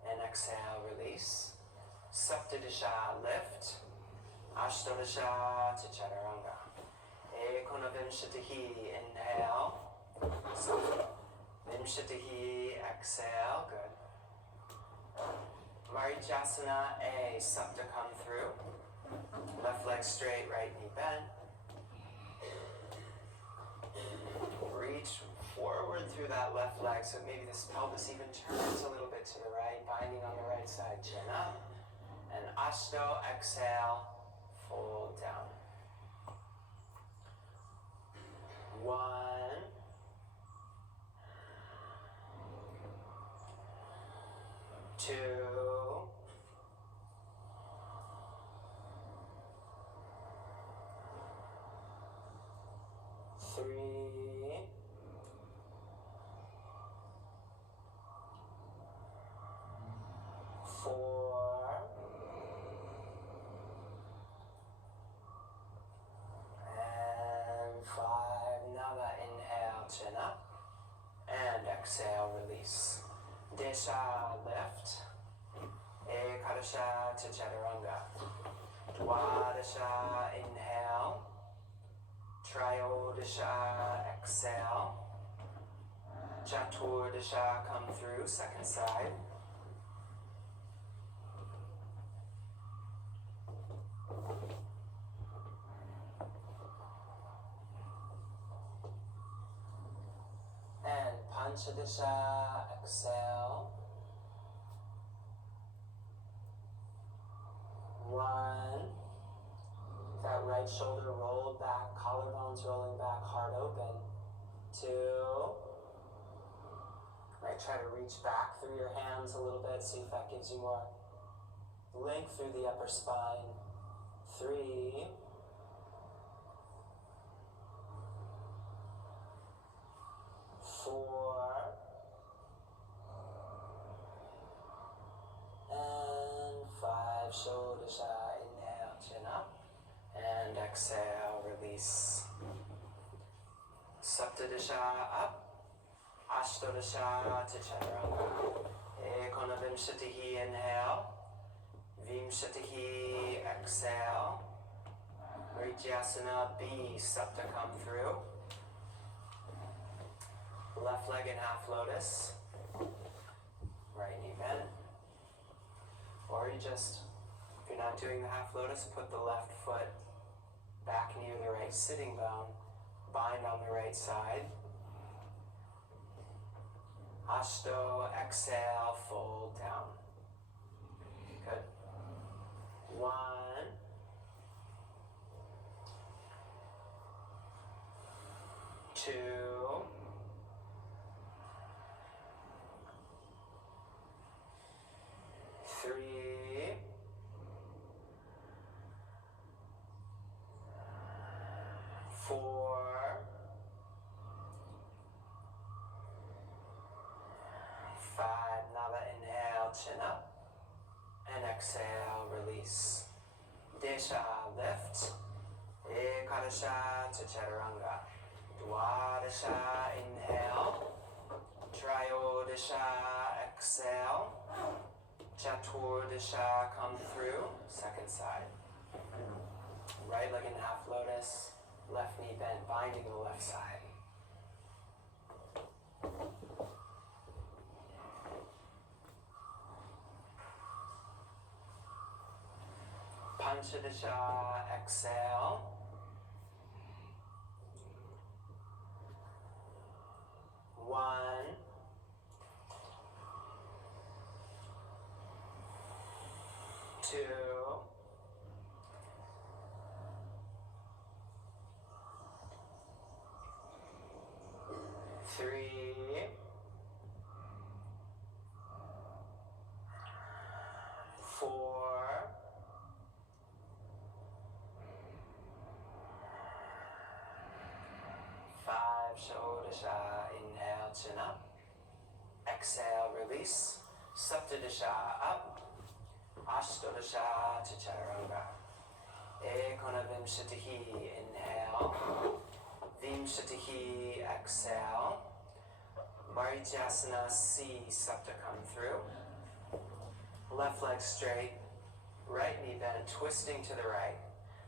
and exhale, release. Saptadasha, lift. Ashtadasha to Chaturanga. Ekonavimshatihi, inhale. Vimshatihi, exhale, good. Marichasana, A, Sapta, come through. Left leg straight, right knee bent. Reach forward through that left leg so maybe this pelvis even turns a little bit to the right, binding on the right side, chin up. And Ashto, exhale, fold down. 1, 2, 3, 4, and 5. Nava, inhale, chin up, and exhale, release. Desha, lift. Ekadasha to Chaturanga. Dwadasha, inhale. Triodasha, exhale. Chaturdasha, come through, second side. And Panchadasha, exhale. 1. That right shoulder rolled back, collarbones rolling back, heart open. 2. Might try to reach back through your hands a little bit, see if that gives you more length through the upper spine. 3. 4. And 5. Shodasha, Ashtodasha to Chaturanga. Ekonavimshatihi, inhale. Vimshatihi, exhale. Vrityasana, B, Sapta come through. Left leg in half lotus. Right knee bent. Or you just, if you're not doing the half lotus, put the left foot back near the right sitting bone. Bind on the right side. Ashto, exhale, fold down. Good. 1, 2, 3, 4, 5. Nava, inhale, chin up. And exhale, release. Desha, lift. Ekadasha to Chaturanga. Dwadasha, inhale. Trayodasha, exhale. Chaturdasha, come through. Second side. Right leg in half lotus. Left knee bent, binding the left side. Panchadasha, exhale. One, 2, 3, 4, 5. Shodasha, inhale, chin up. Exhale, release. Saptadasha, up. Ashtodasha to Chaturanga. Ekonavimshatihi, inhale. Vimshatihi, exhale. Marityasana, C, Sapta come through. Left leg straight. Right knee bent, twisting to the right.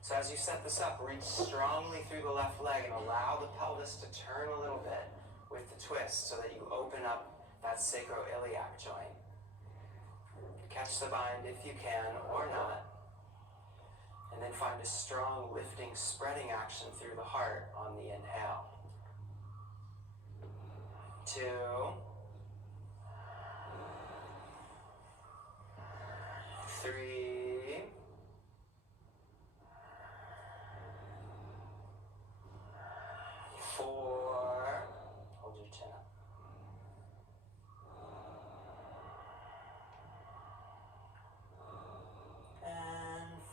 So as you set this up, reach strongly through the left leg and allow the pelvis to turn a little bit with the twist so that you open up that sacroiliac joint. Catch the bind if you can or not. And then find a strong lifting, spreading action through the heart on the inhale. 2, 3, 4, hold your chin up.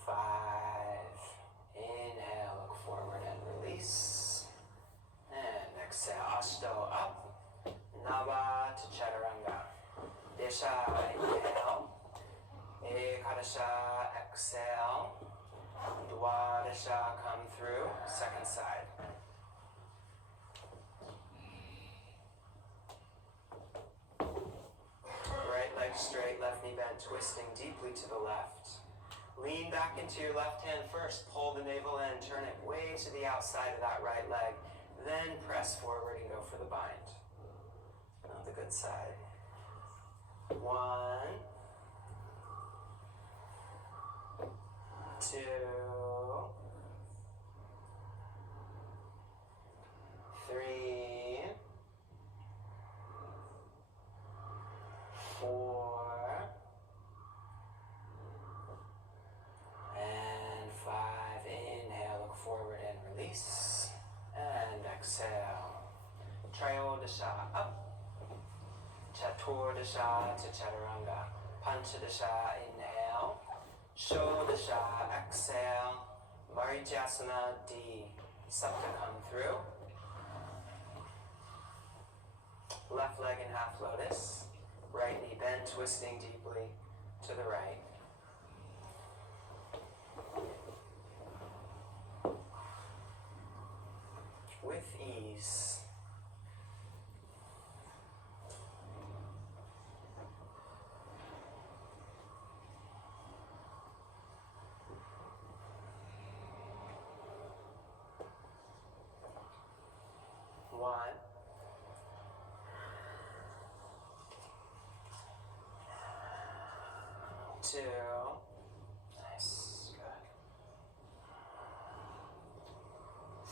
5. Inhale, look forward and release. And exhale, Ashto up. Nava to Chaturanga. Desha, inhale. Ekadasha, exhale. Dwadasha, come through. Second side. Right leg straight, left knee bent, twisting deeply to the left. Lean back into your left hand first. Pull the navel in, turn it way to the outside of that right leg. Then press forward and go for the bind. On the good side. 1, 2, 3, 4, and 5. Inhale, look forward and release. And exhale. Trayodasha, up. Chaturdasha to Chaturanga. Panchadasha, inhale. Shodasha, exhale. Marityasana, D. Sapta come through. Left leg in half lotus. Right knee bent, twisting deeply to the right. With ease. 1, 2, nice, good.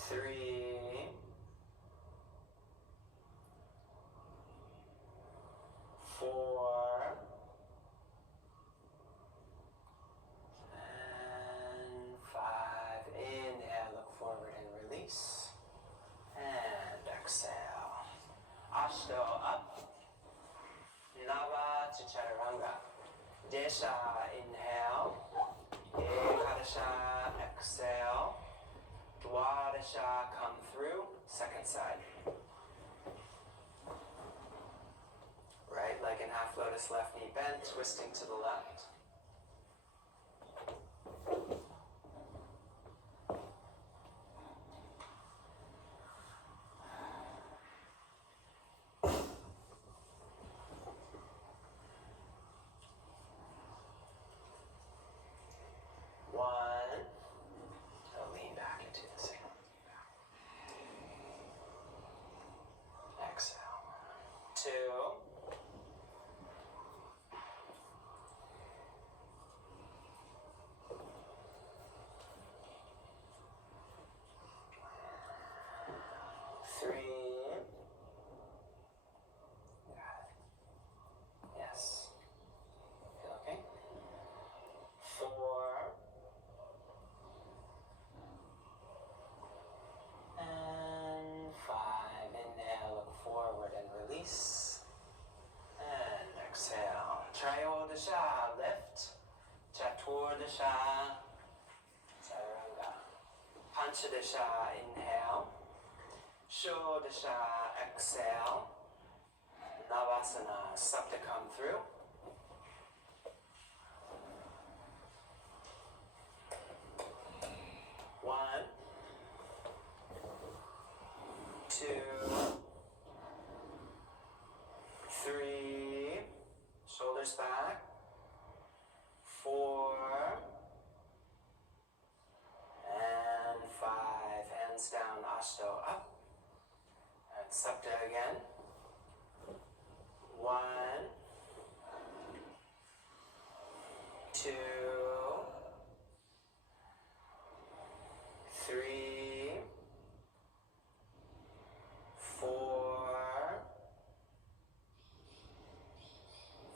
3, 4, and 5. Inhale, look forward and release. And exhale. Ashto up. Nava to Chaturanga. Desha, inhale. Ekadasha, exhale. Dwadasha, come through. Second side. Right leg in half lotus, left knee bent, twisting to the left. One. So lean back into the single. Exhale. 2. 3. Got it. Yes. Feel okay? 4. And 5. Inhale, look forward and release. And exhale. Trayodasha, lift. Chaturdasha, Chaturanga. Panchadasha, inhale. Shodasha, exhale. Navasana, Supta, come through. One, 2, 3, shoulders back. 4, and 5, hands down, Ashto up. And Supta again. 1, 2, 3, 4,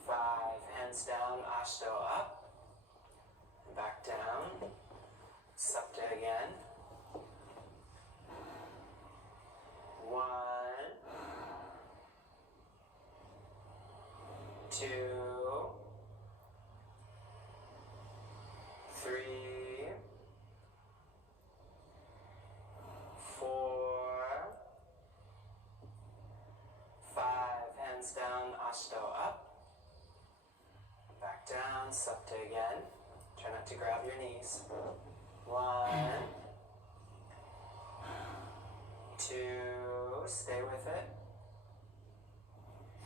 5, hands down, Ashto up. And back down. Supta again. 1, 2, 3, 4, 5, hands down, Ashto up. Back down, Supta again. Try not to grab your knees. 1, 2, stay with it.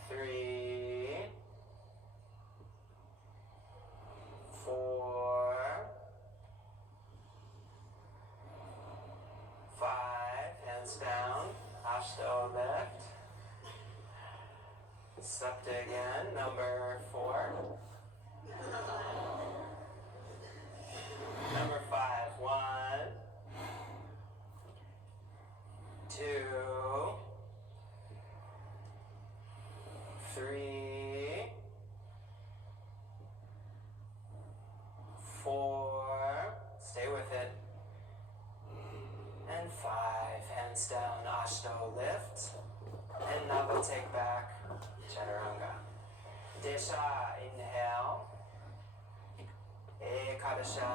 3, 4, 5, hands down, Ashto lift. Supta again, number 4. Number 5, 1, 2, 3, 4, stay with it, and 5, hands down, Ashto lift, and now we'll take back Chaturanga. Desha, inhale, Ekadasha,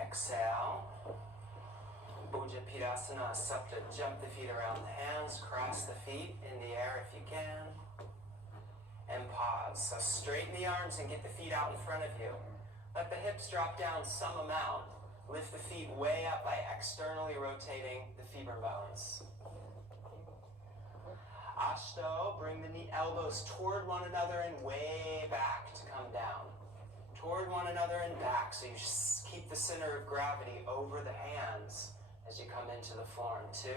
exhale, Bujapirasana, Supta, jump the feet around the hands, cross the feet in the air if you can, and pause. So straighten the arms and get the feet out in front of you. Let the hips drop down some amount. Lift the feet way up by externally rotating the femur bones. Ashto, bring the knee elbows toward one another and way back to come down. Toward one another and back, so you keep the center of gravity over the hands as you come into the form. 2,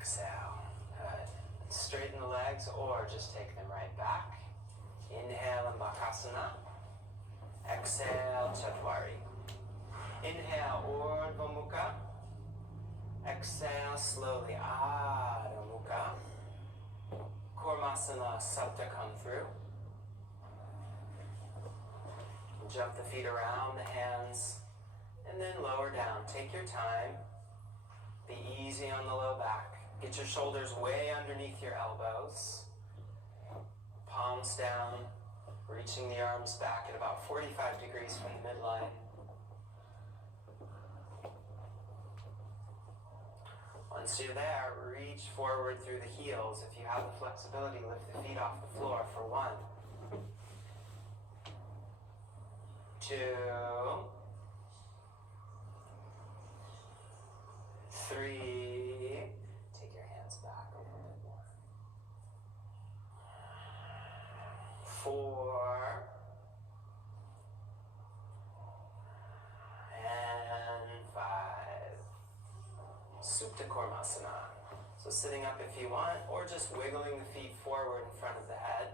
exhale. Good. Straighten the legs or just take them right back. Inhale and Bakasana. Exhale, Chatwari. Inhale, Urdhva Mukha. Exhale slowly, Adho Mukha. Kurmasana, Sapta come through. Jump the feet around, the hands, and then lower down. Take your time. Be easy on the low back. Get your shoulders way underneath your elbows. Palms down, reaching the arms back at about 45 degrees from the midline. Once you're there, reach forward through the heels. If you have the flexibility, lift the feet off the floor for 1, 2, 3. Take your hands back a little bit more. 4. And 5. Supta Kurmasana. So sitting up if you want, or just wiggling the feet forward in front of the head.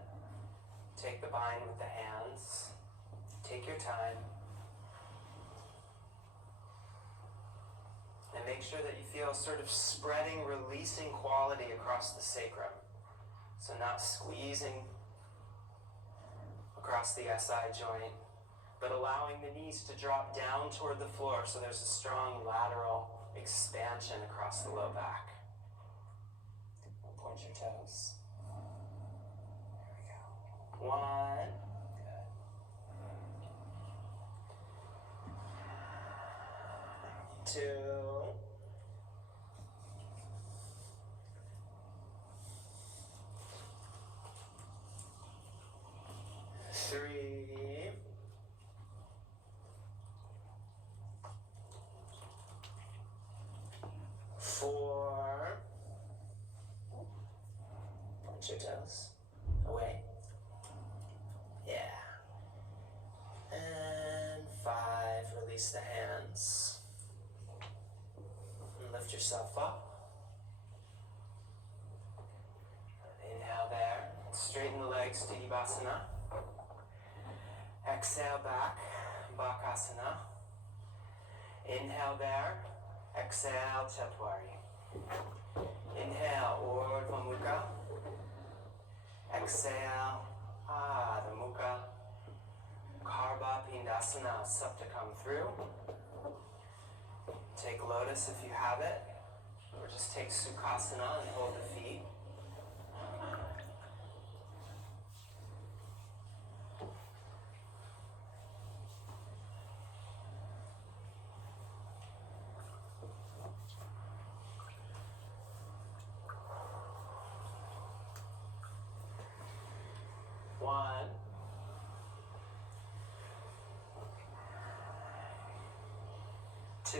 Take the bind with the hands. Take your time. And make sure that you feel sort of spreading, releasing quality across the sacrum. So not squeezing across the SI joint, but allowing the knees to drop down toward the floor so there's a strong lateral expansion across the low back. Point your toes. There we go. 1. Good. 2. 3. 4. Point your toes. Away. Yeah. And 5. Release the hands. And lift yourself up. Inhale there. Straighten the legs, Sthitipasana. Exhale back, Bakasana. Inhale there. Exhale, Chatwari. Inhale, Urdhva Mukha. Exhale, Adho Mukha. Karbha Pindasana, Sapta come through. Take lotus if you have it, or just take Sukhasana and hold the feet. One. 2.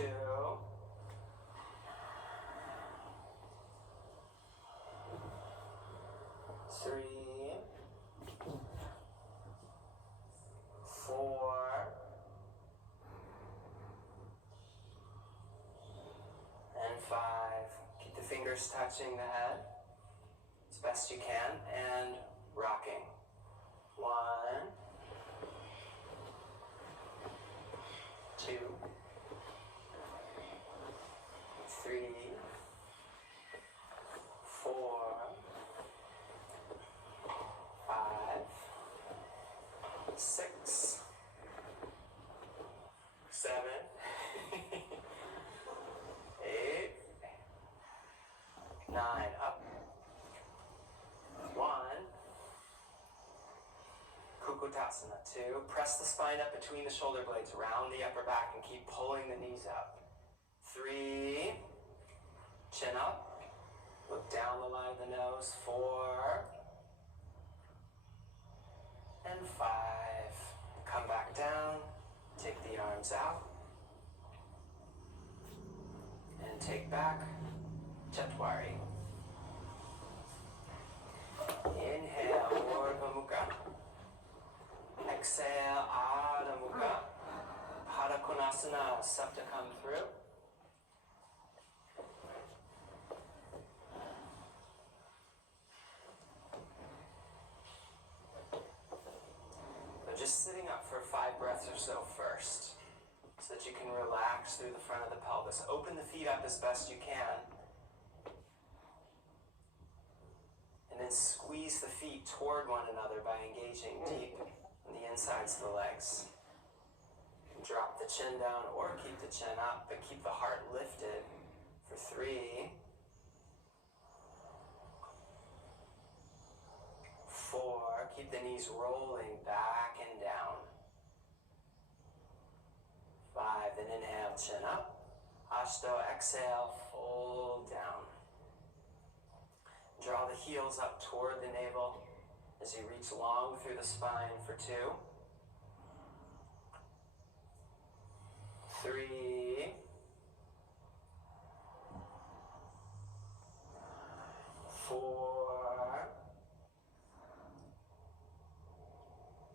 3. 4. And 5. Keep the fingers touching the head as best you can and rocking. 1, 2, 3, 4, 5, 6, 7, 8, 9, up. 1. Kukutasana. 2. Press the spine up between the shoulder blades, round the upper back, and keep pulling the knees up. 3. Chin up. Look down the line of the nose. 4. And 5. Come back down. Take the arms out. And take back. Chatwari. Inhale, Urdhva Mukha. Exhale, Adho Mukha. Pada Konasana, Sapta come through. 5 breaths or so first, so that you can relax through the front of the pelvis. Open the feet up as best you can. And then squeeze the feet toward one another by engaging deep on the insides of the legs. Drop the chin down or keep the chin up, but keep the heart lifted for 3, 4, keep the knees rolling back and down. 5, then inhale, chin up. Ashto, exhale, fold down. Draw the heels up toward the navel as you reach long through the spine for 2, 3, 4,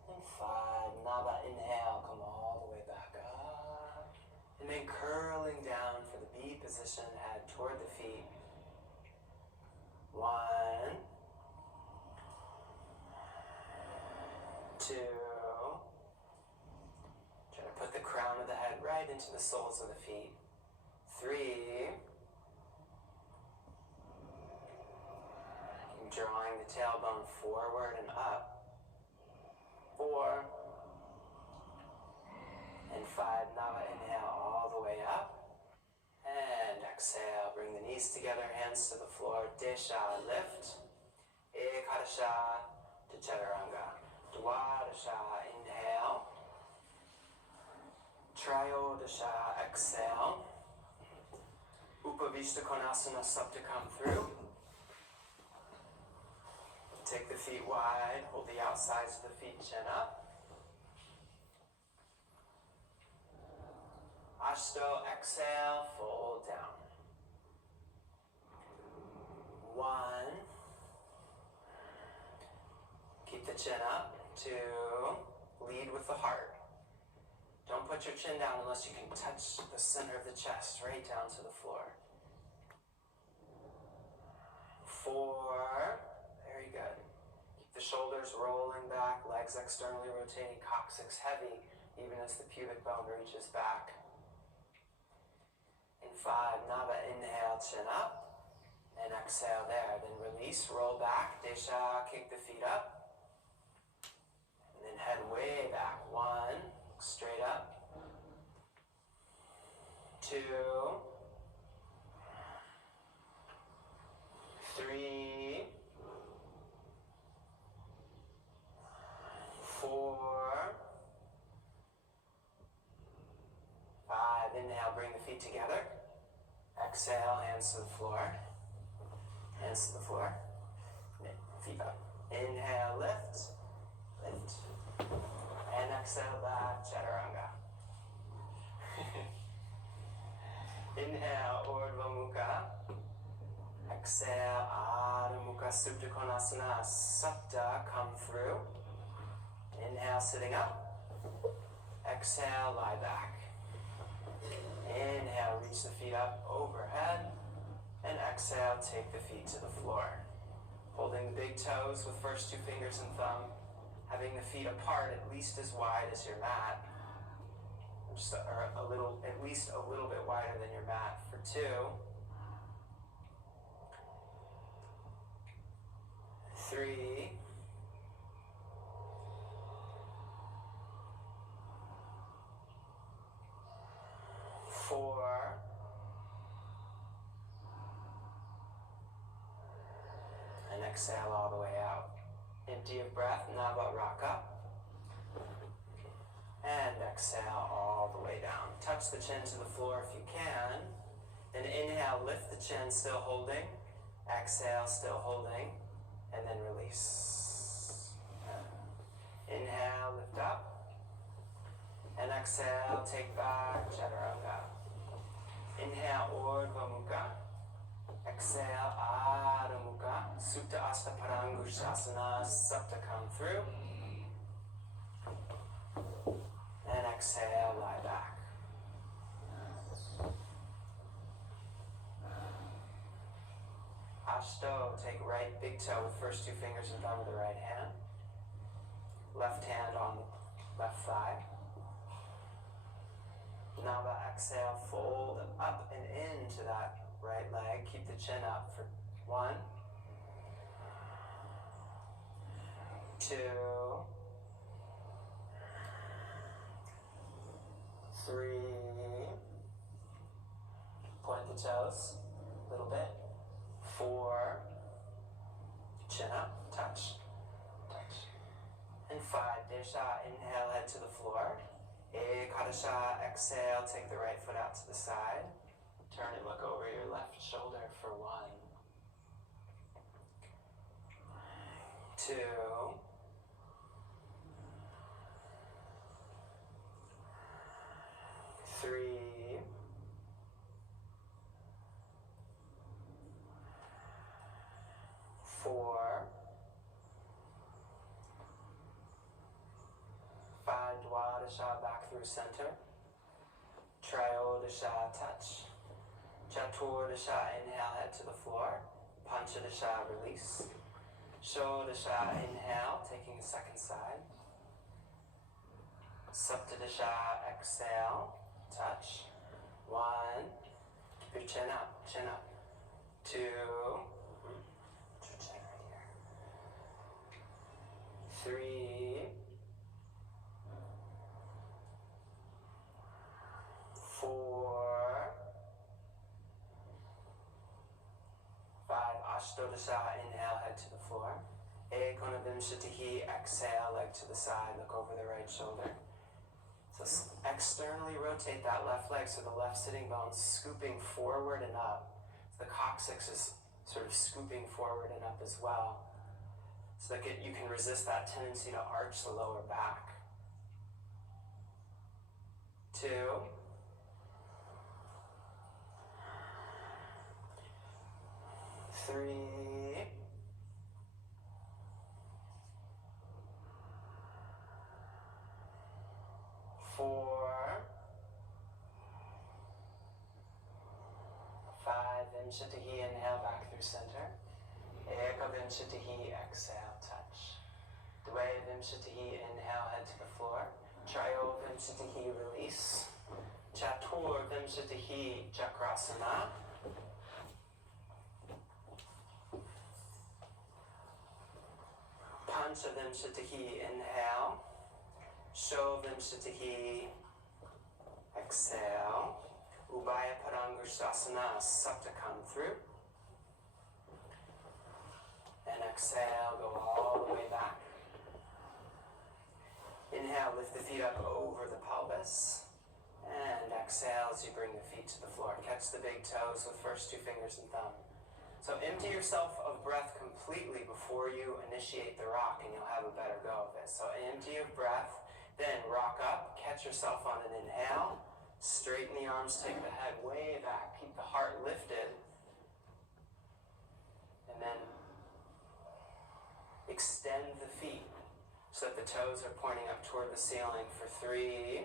and 5. Nava, inhale, come all the way back up. And then curling down for the B position, head toward the feet. 1, 2. Try to put the crown of the head right into the soles of the feet. 3. Drawing the tailbone forward and up. 4. And 5. Nava, inhale all the way up. And exhale, bring the knees together, hands to the floor. Desha, lift. Ekadasha to Chaturanga. Dwadasha, inhale. Trayodasha, exhale. Upavishta Konasana, Supta, come through. Take the feet wide, hold the outsides of the feet, chin up. Ashto, exhale, fold down. 1. Keep the chin up. 2. Lead with the heart. Don't put your chin down unless you can touch the center of the chest, right down to the floor. 4. Very good. Keep the shoulders rolling back, legs externally rotating, coccyx heavy, even as the pubic bone reaches back. In 5, Nava, inhale, chin up, and exhale there. Then release, roll back, Desha, kick the feet up, and then head way back. 1, straight up. 2, 3, 4, 5. Inhale, bring the feet together. Exhale, hands to the floor. Hands to the floor. Feet up. Inhale, lift. Lift. And exhale, back, Chaturanga. Inhale, Urdhva Mukha. Exhale, Adho Mukha Supta Konasana. Supta, come through. Inhale, sitting up. Exhale, lie back. Inhale, reach the feet up overhead. And exhale, take the feet to the floor. Holding the big toes with first 2 fingers and thumb. Having the feet apart at least as wide as your mat. Just at least a little bit wider than your mat for 2. 3. 4. And exhale all the way out. Empty of breath, Nava, rock up. And exhale all the way down. Touch the chin to the floor if you can. Then inhale, lift the chin, still holding. Exhale, still holding. And then release. Inhale, lift up. And exhale, take back, Chaturanga. Inhale, Urdhva Mukha. Exhale, Adho Mukha. Supta Asta Parangushasana. Supta, come through. And exhale, lie back. Ashto, take right big toe with first 2 fingers and thumb of the right hand. Left hand on left thigh. Nava, exhale, fold up and into that right leg. Keep the chin up for 1, 2, 3. Point the toes a little bit. 4. Chin up, touch, touch. And 5. Desha, inhale, head to the floor. Ekadasha, exhale, take the right foot out to the side. Turn and look over your left shoulder for 1, 2, 3, 4, 5. Dwadasha, back through center. Triodasha, touch. Chaturdasha, inhale, head to the floor. Panchadasha, release. Shodasha, inhale, taking the second side. Saptadasha, exhale, touch. 1, keep your chin up, 2, put your chin right here. 3, 4, 5, Ashtodasha, inhale, head to the floor. Ekonavimshatihi, exhale, leg to the side, look over the right shoulder. So externally rotate that left leg so the left sitting bone's scooping forward and up. The coccyx is sort of scooping forward and up as well. So that you can resist that tendency to arch the lower back. 2, 3, 4, 5, Vimshatihi, inhale, back through center. Eka Vimshatihi, exhale, touch. Dvaya Vimshatihi, inhale, head to the floor. Trayo Vimshatihi, release. Chatur Vimshatihi, Chakrasana. Pancha Vimshatihi, inhale. Sho Vimshatihi, exhale. Ubaya Padangushasana, Supta, come through. And exhale, go all the way back. Inhale, lift the feet up over the pelvis. And exhale as you bring the feet to the floor. Catch the big toes with first 2 fingers and thumb. So empty yourself of breath completely before you initiate the rock, and you'll have a better go of it. So empty of breath, then rock up, catch yourself on an inhale, straighten the arms, take the head way back, keep the heart lifted, and then extend the feet so that the toes are pointing up toward the ceiling for 3.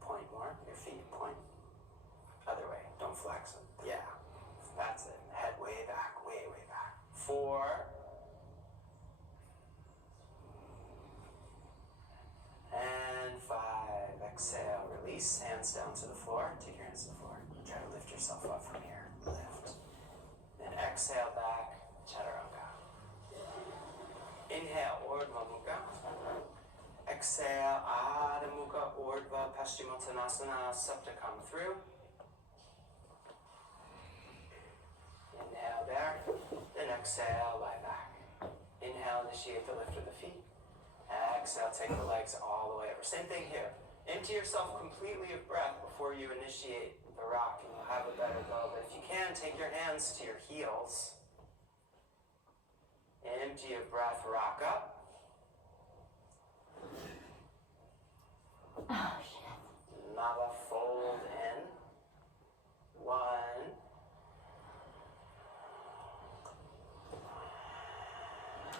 Point more, your feet point. Other way, don't flex them. Yeah, that's it. Head way back, way back. 4. And 5. Exhale, release, hands down to the floor. Take your hands to the floor. Try to lift yourself up from here. Lift. Then exhale back, Chaturanga. Inhale, Urdhva Mukha. Exhale, Adha Mukha, Urdhva Paschimottanasana, Supta, come through. Inhale there, then exhale, lie back. Inhale, initiate the lift of the feet. Exhale, take the legs all the way over. Same thing here. Empty yourself completely of breath before you initiate the rock, and you'll have a better go. But if you can, take your hands to your heels. Empty of breath, rock up. Oh, shit. Nava, fold in. 1,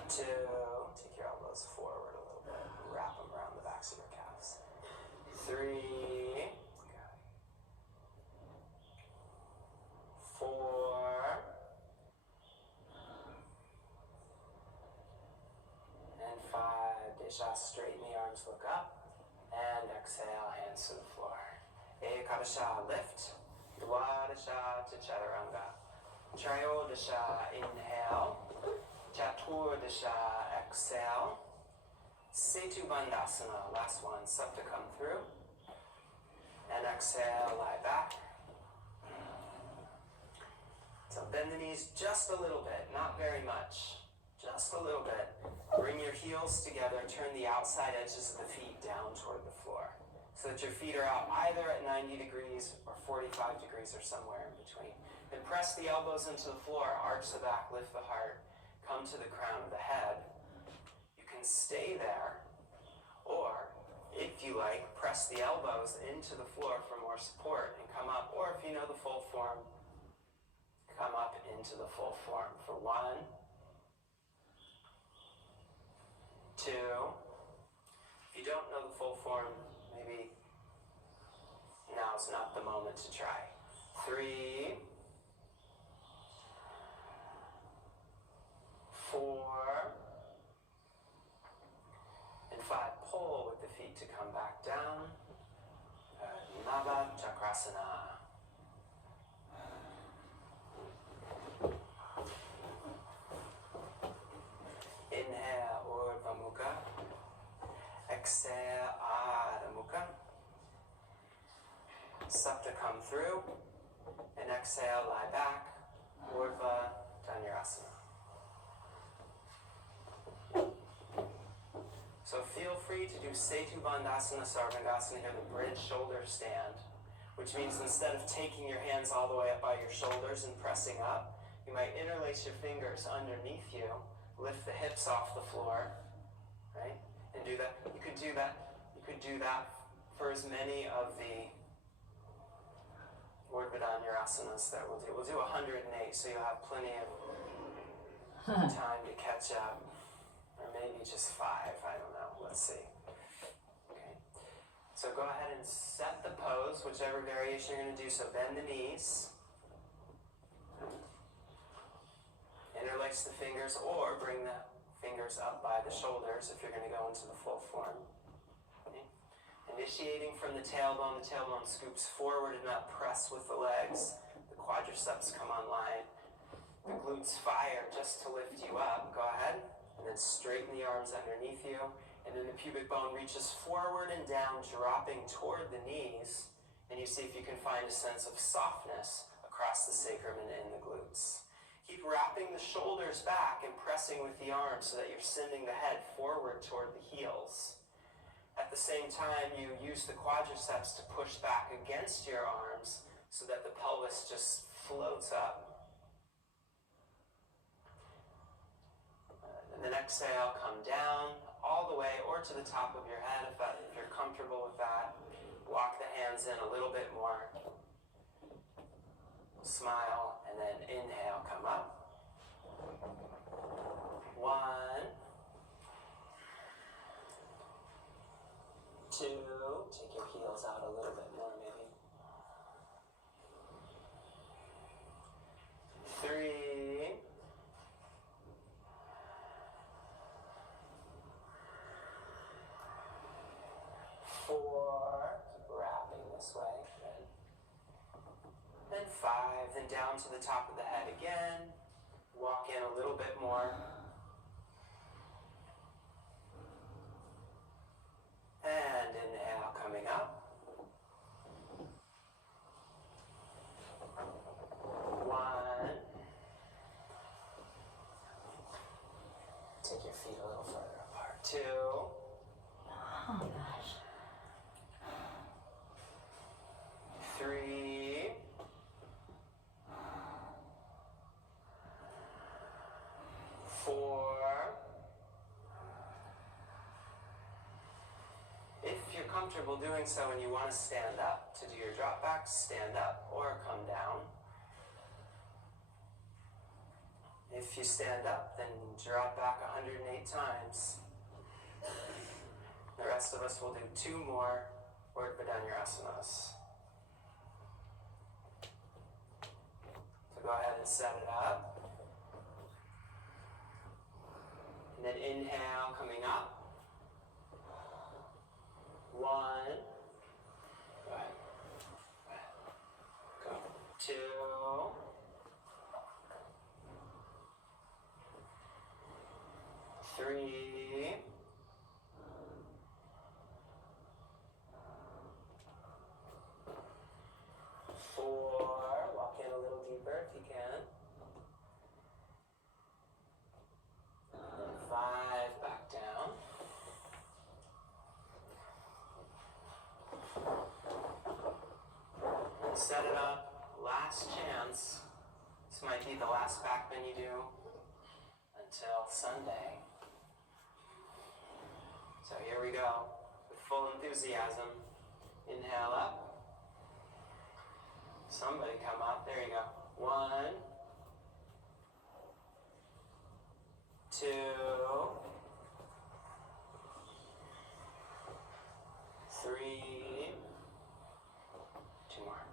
2, take your elbows forward a little bit, wrap them around the backs of your calves. 3, 4, Ekadasha, lift. Dwadasha to Chaturanga. Trayodasha, inhale. Chaturdasha, exhale. Setu Bandhasana, last one, Supta come through. And exhale, lie back. So bend the knees just a little bit, not very much. Just a little bit. Bring your heels together, turn the outside edges of the feet down toward the floor. So that your feet are out either at 90 degrees or 45 degrees or somewhere in between. Then press the elbows into the floor, arch the back, lift the heart, come to the crown of the head. You can stay there, or if you like, press the elbows into the floor for more support and come up, or if you know the full form, come up into the full form for 1, 2. If you don't know the full form, maybe now's not the moment to try. 3, 4, and 5. Pull with the feet to come back down. Nava Chakrasana. Inhale, Urdhva Mukha. Exhale, Adho Mukha. Supta come through. And exhale, lie back. Urdhva Dhanurasana. So feel free to do Setu Bandhasana, Sarvangasana here, the bridge shoulder stand, which means instead of taking your hands all the way up by your shoulders and pressing up, you might interlace your fingers underneath you, lift the hips off the floor, right? And do that. You could do that for as many of the Urdhva Dhanurasanas that we'll do. We'll do 108, so you'll have plenty of time to catch up. Or maybe just 5, I don't know, let's see. Okay, so go ahead and set the pose, whichever variation you're going to do. So bend the knees, interlace the fingers, or bring the fingers up by the shoulders if you're going to go into the full form. Okay. Initiating from the tailbone scoops forward and up, press with the legs, the quadriceps come online, the glutes fire just to lift you up. Go ahead. And then straighten the arms underneath you. And then the pubic bone reaches forward and down, dropping toward the knees. And you see if you can find a sense of softness across the sacrum and in the glutes. Keep wrapping the shoulders back and pressing with the arms so that you're sending the head forward toward the heels. At the same time, you use the quadriceps to push back against your arms so that the pelvis just floats up. And then exhale, come down all the way or to the top of your head if you're comfortable with that. Walk the hands in a little bit more. Smile, and then inhale, come up. 1, 2, take your heels out a little bit more maybe. 3, 4, keep wrapping this way, good. Then 5, then down to the top of the head again. Walk in a little bit more. And inhale, coming up. 1. Take your feet a little further apart. 2. Oh gosh. 3. 4. If you're comfortable doing so and you want to stand up to do your drop back, stand up or come down. If you stand up, then drop back 108 times. The rest of us will do 2 more Urdhva Dhanurasanas. So go ahead and set it up. And then inhale, coming up. 1. Go ahead. 2, 3, 4, walk in a little deeper if you can. And 5, back down. And set it up, last chance. This might be the last back bend you do until Sunday. So here we go, with full enthusiasm. Inhale up. Somebody come up, there you go. 1, 2, 3, 2 more.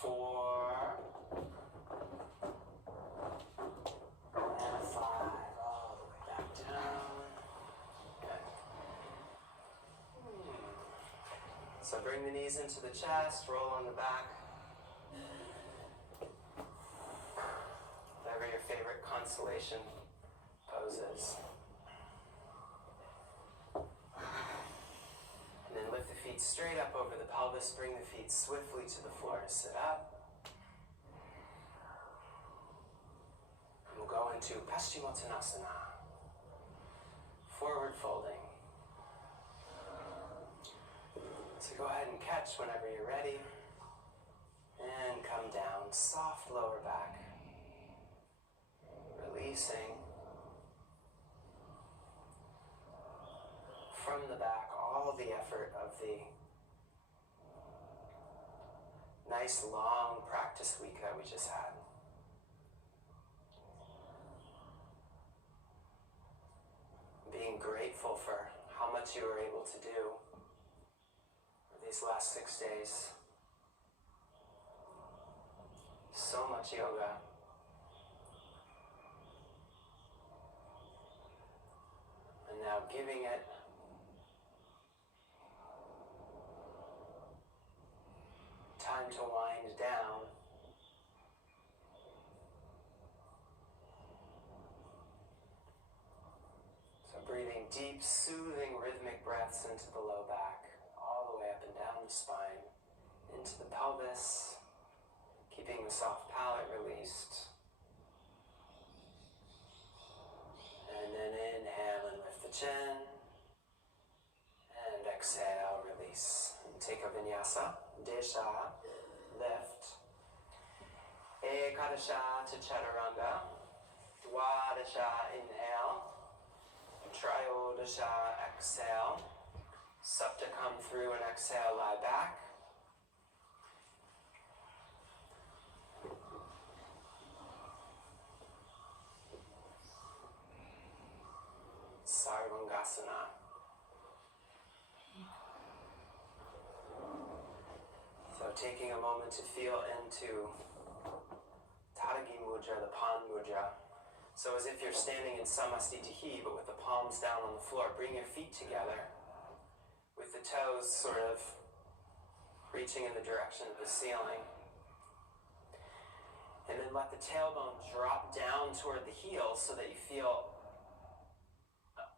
4, and 5, all the way back down. Good. So bring the knees into the chest, roll on the back. Whatever your favorite consolation pose is. And then lift the feet straight up over the pelvis, bring the feet swiftly to the floor to sit up. And we'll go into Paschimottanasana, forward folding. So go ahead and catch whenever you're ready. And come down, soft lower back. Releasing from the back all the effort of the nice long practice week that we just had. Being grateful for how much you were able to do these last 6 days. So much yoga. And now giving it time to wind down. So breathing deep, soothing, rhythmic breaths into the low back, all the way up and down the spine, into the pelvis, keeping the soft palate released. And then inhale and lift the chin. And exhale, release. And take a vinyasa, desha, lift. Ekadasha to chaturanga. Dwadasha, inhale. Triodasha, exhale. Supta come through and exhale, lie back. Sarvangasana. So taking a moment to feel into Tadagi Mudra, the Pan Mudra. So as if you're standing in Samastitihi, but with the palms down on the floor. Bring your feet together, with the toes sort of reaching in the direction of the ceiling. And then let the tailbone drop down toward the heels so that you feel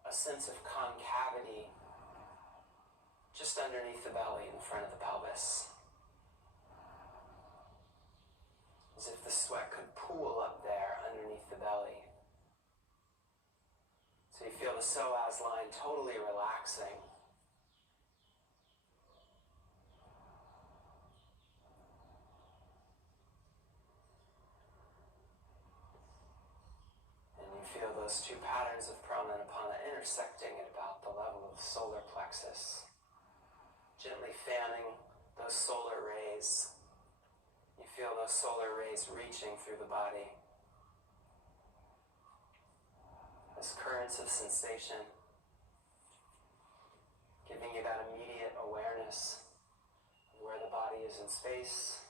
a sense of concavity just underneath the belly in front of the pelvis. As if the sweat could pool up there underneath the belly. So you feel the psoas line totally relaxing. And you feel those two patterns of pranayama intersecting at about the level of the solar plexus. Gently fanning those solar rays. You feel those solar rays reaching through the body. As currents of sensation, giving you that immediate awareness of where the body is in space.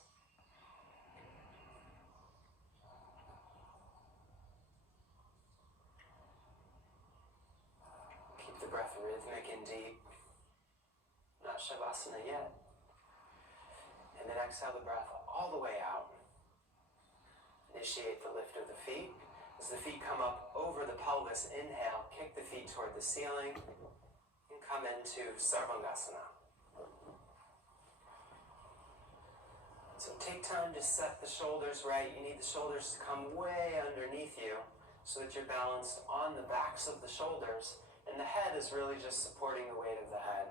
Keep the breath rhythmic and deep. Not Shavasana yet. And then exhale the breath all the way out. Initiate the lift of the feet. As the feet come up over the pelvis, inhale, kick the feet toward the ceiling, and come into Sarvangasana. So take time to set the shoulders right. You need the shoulders to come way underneath you so that you're balanced on the backs of the shoulders, and the head is really just supporting the weight of the head.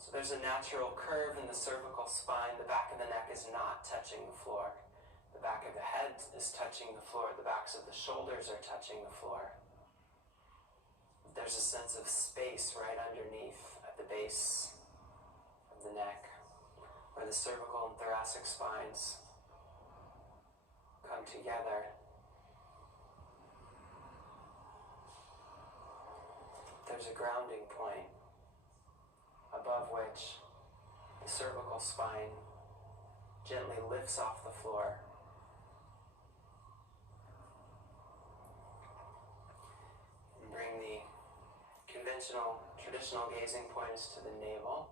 So there's a natural curve in the cervical spine. The back of the neck is not touching the floor. The back of the head is touching the floor. The backs of the shoulders are touching the floor. There's a sense of space right underneath at the base of the neck, where the cervical and thoracic spines come together. There's a grounding point above which the cervical spine gently lifts off the floor. And bring the traditional gazing points to the navel.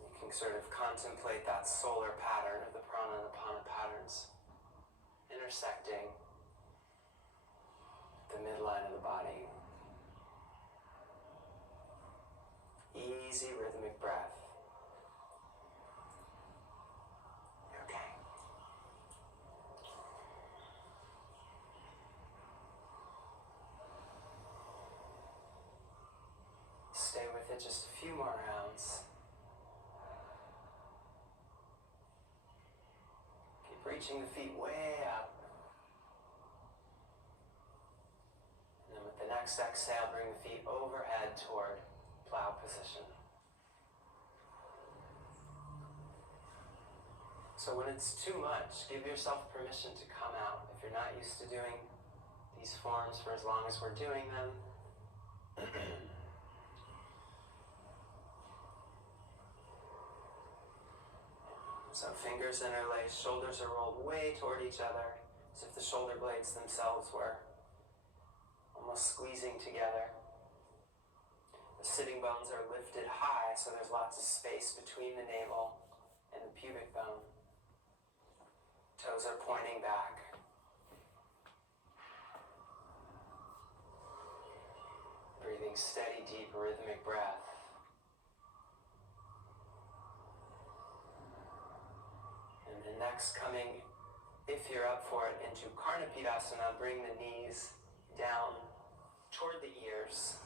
You can sort of contemplate that solar pattern of the prana and apana patterns intersecting the midline of the body. Easy rhythmic breath. Okay. Stay with it just a few more rounds. Keep reaching the feet way up. And then with the next exhale, bring the feet overhead toward plow position. So when it's too much, give yourself permission to come out. If you're not used to doing these forms for as long as we're doing them, so fingers interlaced, shoulders are rolled way toward each other, as if the shoulder blades themselves were almost squeezing together. The sitting bones are lifted high, so there's lots of space between the navel and the pubic bone. Toes are pointing back. Breathing steady, deep, rhythmic breath. And then next, coming, if you're up for it, into Karnapidasana, bring the knees down toward the ears.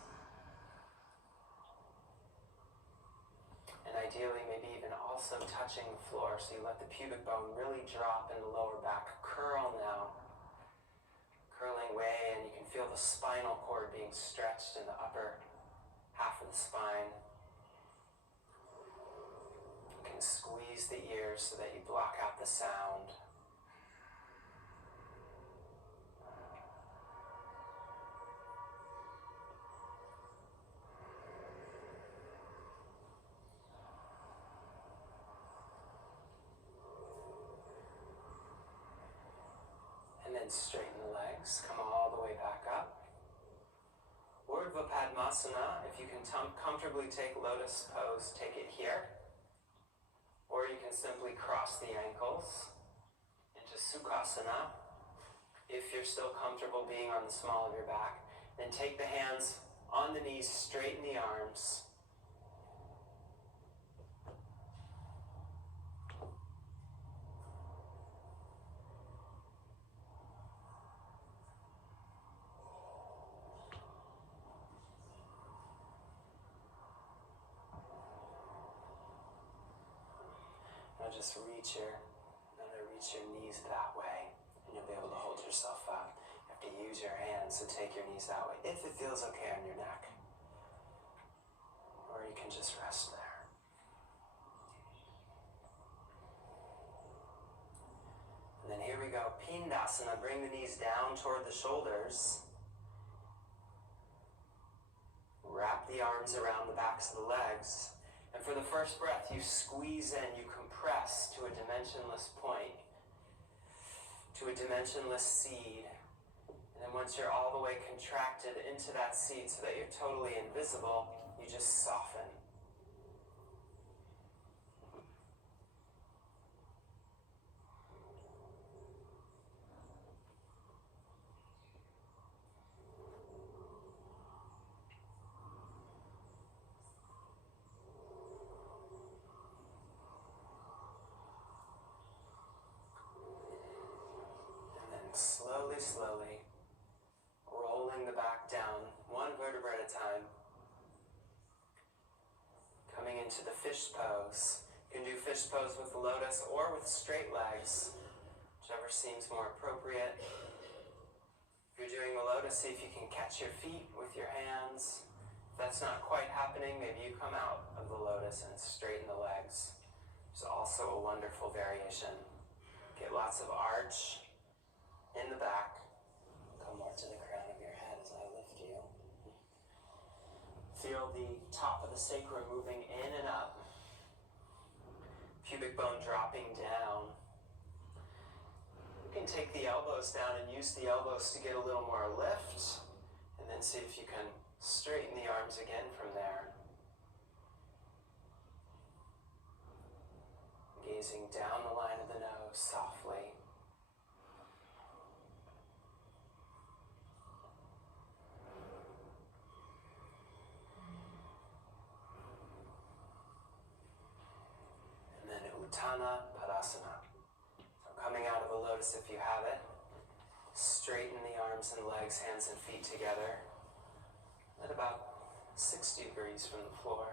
And ideally, maybe even also touching the floor, so you let the pubic bone really drop in the lower back. Curl now. Curling way, and you can feel the spinal cord being stretched in the upper half of the spine. You can squeeze the ears so that you block out the sound. And then straighten the legs, come all the way back up. Urdhva Padmasana, if you can comfortably take lotus pose, take it here. Or you can simply cross the ankles into Sukhasana. If you're still comfortable being on the small of your back, then take the hands on the knees, straighten the arms. Just reach your knees that way, and you'll be able to hold yourself up. You have to use your hands to take your knees that way, if it feels okay on your neck. Or you can just rest there. And then here we go, Pindasana, bring the knees down toward the shoulders. Wrap the arms around the backs of the legs. And for the first breath, you squeeze in, you compress to a dimensionless point, to a dimensionless seed. And then And once you're all the way contracted into that seat so that you're totally invisible, you just soften. Slowly, rolling the back down, one vertebra at a time. Coming into the fish pose. You can do fish pose with the lotus or with straight legs, whichever seems more appropriate. If you're doing the lotus, see if you can catch your feet with your hands. If that's not quite happening, maybe you come out of the lotus and straighten the legs. It's also a wonderful variation. Get lots of arch in the back. Come more to the crown of your head as I lift you. Feel the top of the sacrum moving in and up. Pubic bone dropping down. You can take the elbows down and use the elbows to get a little more lift, and then see if you can straighten the arms again from there. Gazing down the line of the nose softly. Utthana Padasana. So coming out of the lotus if you have it. Straighten the arms and legs, hands and feet together at about 60 degrees from the floor.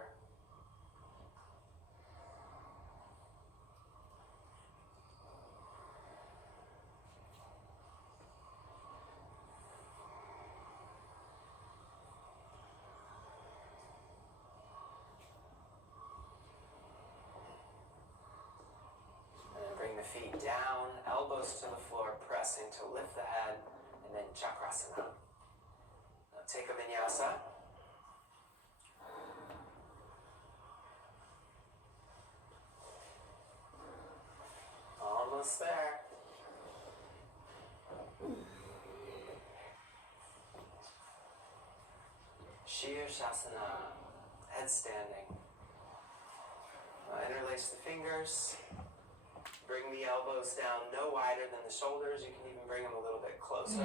Feet down, elbows to the floor, pressing to lift the head, and then Chakrasana. Now take a vinyasa. Almost there. Shirshasana, head standing. Interlace the fingers. Bring the elbows down no wider than the shoulders. You can even bring them a little bit closer.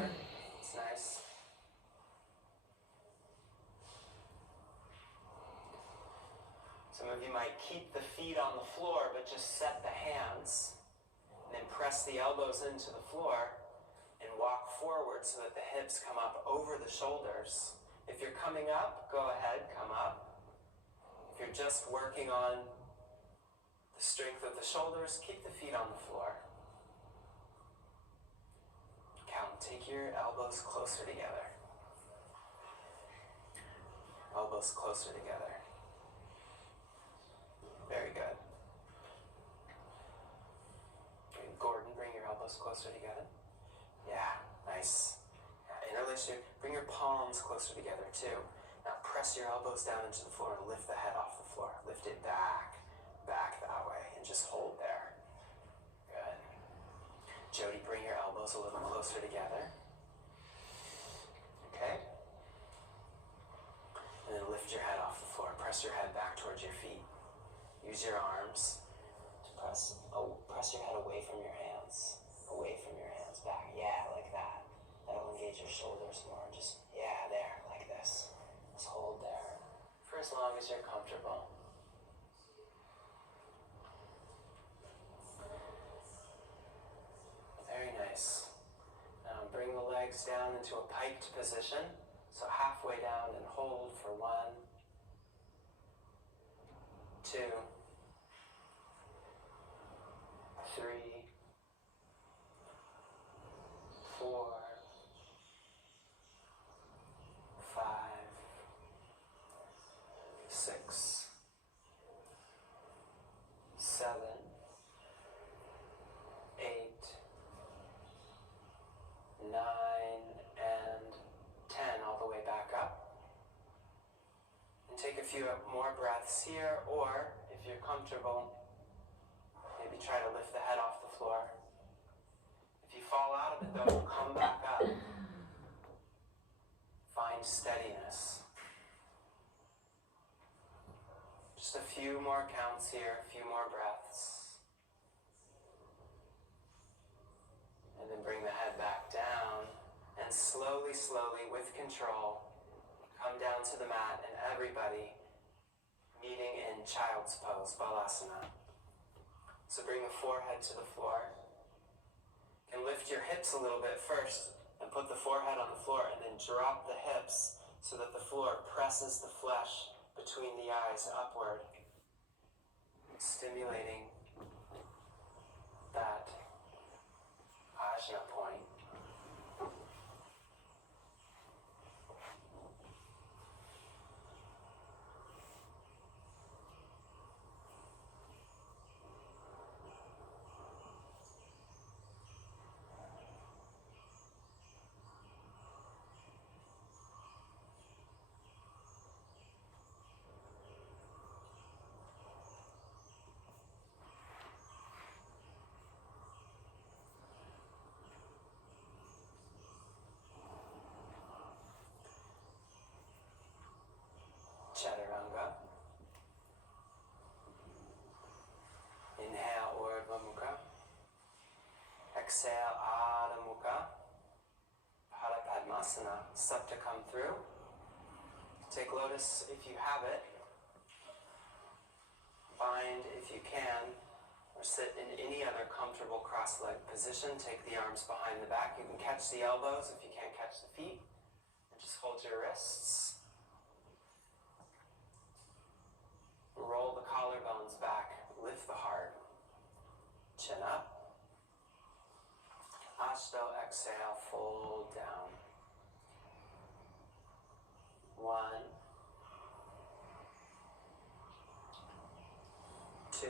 It's nice. Some of you might keep the feet on the floor, but just set the hands. And then press the elbows into the floor and walk forward so that the hips come up over the shoulders. If you're coming up, go ahead, come up. If you're just working on the strength of the shoulders, keep the feet on the floor. Count, take your elbows closer together. Elbows closer together. Very good. Okay, Gordon, bring your elbows closer together. Yeah, nice. Yeah, interlace your, bring your palms closer together too. Now press your elbows down into the floor and lift the head off the floor. Lift it back that way, and just hold there. Good. Jody, bring your elbows a little closer together. Okay. And then lift your head off the floor. Press your head back towards your feet. Use your arms to press your head away from your hands. Away from your hands, back. Yeah, like that. That'll engage your shoulders more. Just, yeah, there, like this. Just hold there for as long as you're comfortable. Very nice. Now bring the legs down into a piked position. So halfway down and hold for 1, 2, 3, 4, 5, 6, 7, 8, 9, and 10, all the way back up. And take a few more breaths here, or if you're comfortable, maybe try to lift the head off the floor. If you fall out of it though, come back up. find steadiness. Just a few more counts here, a few more breaths. And then bring the head back down and slowly, slowly, with control, come down to the mat, and everybody meeting in child's pose, Balasana. So bring the forehead to the floor. And lift your hips a little bit first and put the forehead on the floor, and then drop the hips so that the floor presses the flesh between the eyes upward, stimulating that ajna point. Chaturanga. Inhale, Urdhva Mukha. Exhale, Adho Mukha. Pada Padmasana. Supta come through. Take lotus if you have it. Bind if you can. Or sit in any other comfortable cross-legged position. Take the arms behind the back. You can catch the elbows if you can't catch the feet. And just hold your wrists. Roll the collarbones back, lift the heart, chin up. Ashto, exhale, fold down. 1, 2,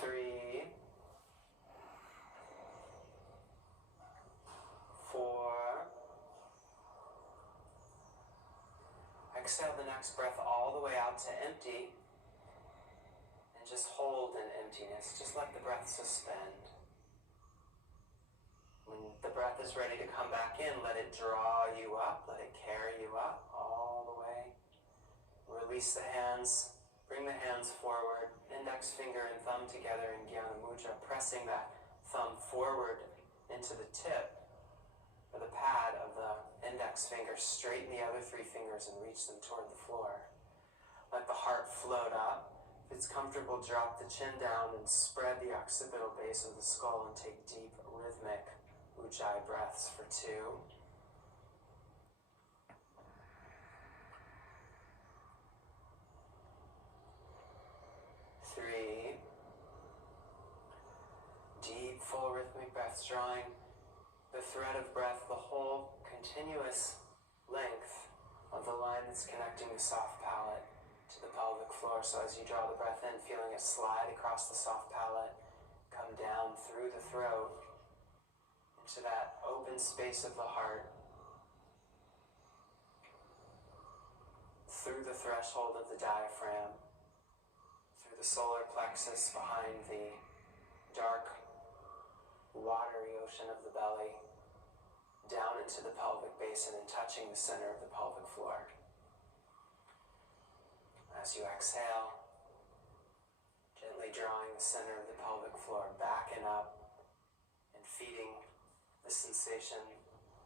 3, 4. Exhale the next breath all the way out to empty, and just hold in emptiness. Just let the breath suspend. When the breath is ready to come back in, let it draw you up, let it carry you up all the way. Release the hands, bring the hands forward, index finger and thumb together in Jnana Mudra, pressing that thumb forward into the tip or the pad of the index finger. Straighten the other 3 fingers and reach them toward the floor. Let the heart float up. If it's comfortable, drop the chin down and spread the occipital base of the skull and take deep, rhythmic Ujjayi breaths for 2. 3. Deep, full rhythmic breaths, drawing the thread of breath, the whole continuous length of the line that's connecting the soft palate to the pelvic floor. So as you draw the breath in, feeling it slide across the soft palate, come down through the throat into that open space of the heart, through the threshold of the diaphragm, through the solar plexus behind the dark, watery ocean of the belly, down into the pelvic basin and touching the center of the pelvic floor. As you exhale, gently drawing the center of the pelvic floor back and up and feeding the sensation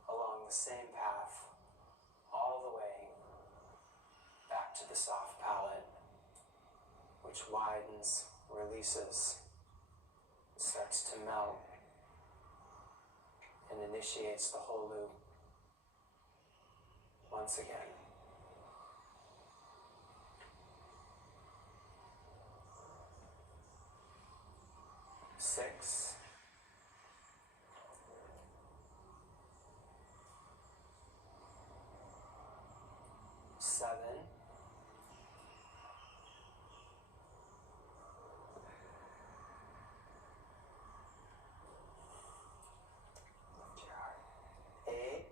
along the same path all the way back to the soft palate, which widens, releases, starts to melt, and initiates the whole loop once again. 6, 7, 8,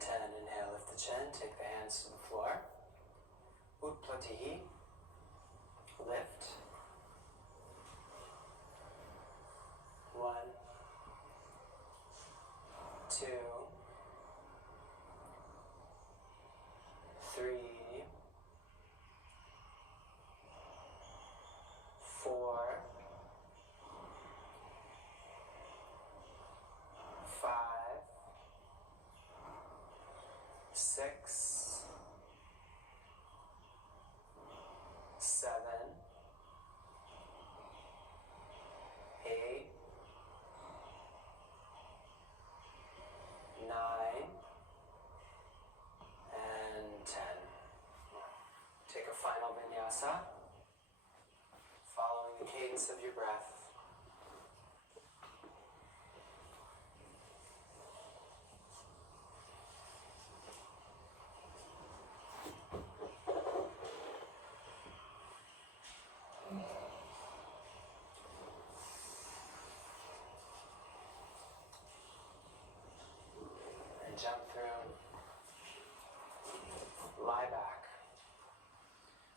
And 10, inhale, lift the chin, take the hands to the floor. Utplatihi, lift. 1, 2, 3, 4, 5, 6, 7, 8, 9, and 10. Take a final vinyasa, following the cadence of your breath. And jump through. Lie back.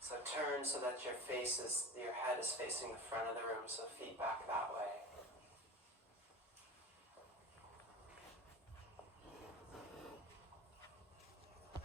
So turn so that your head is facing the front of the room, so feet back that way.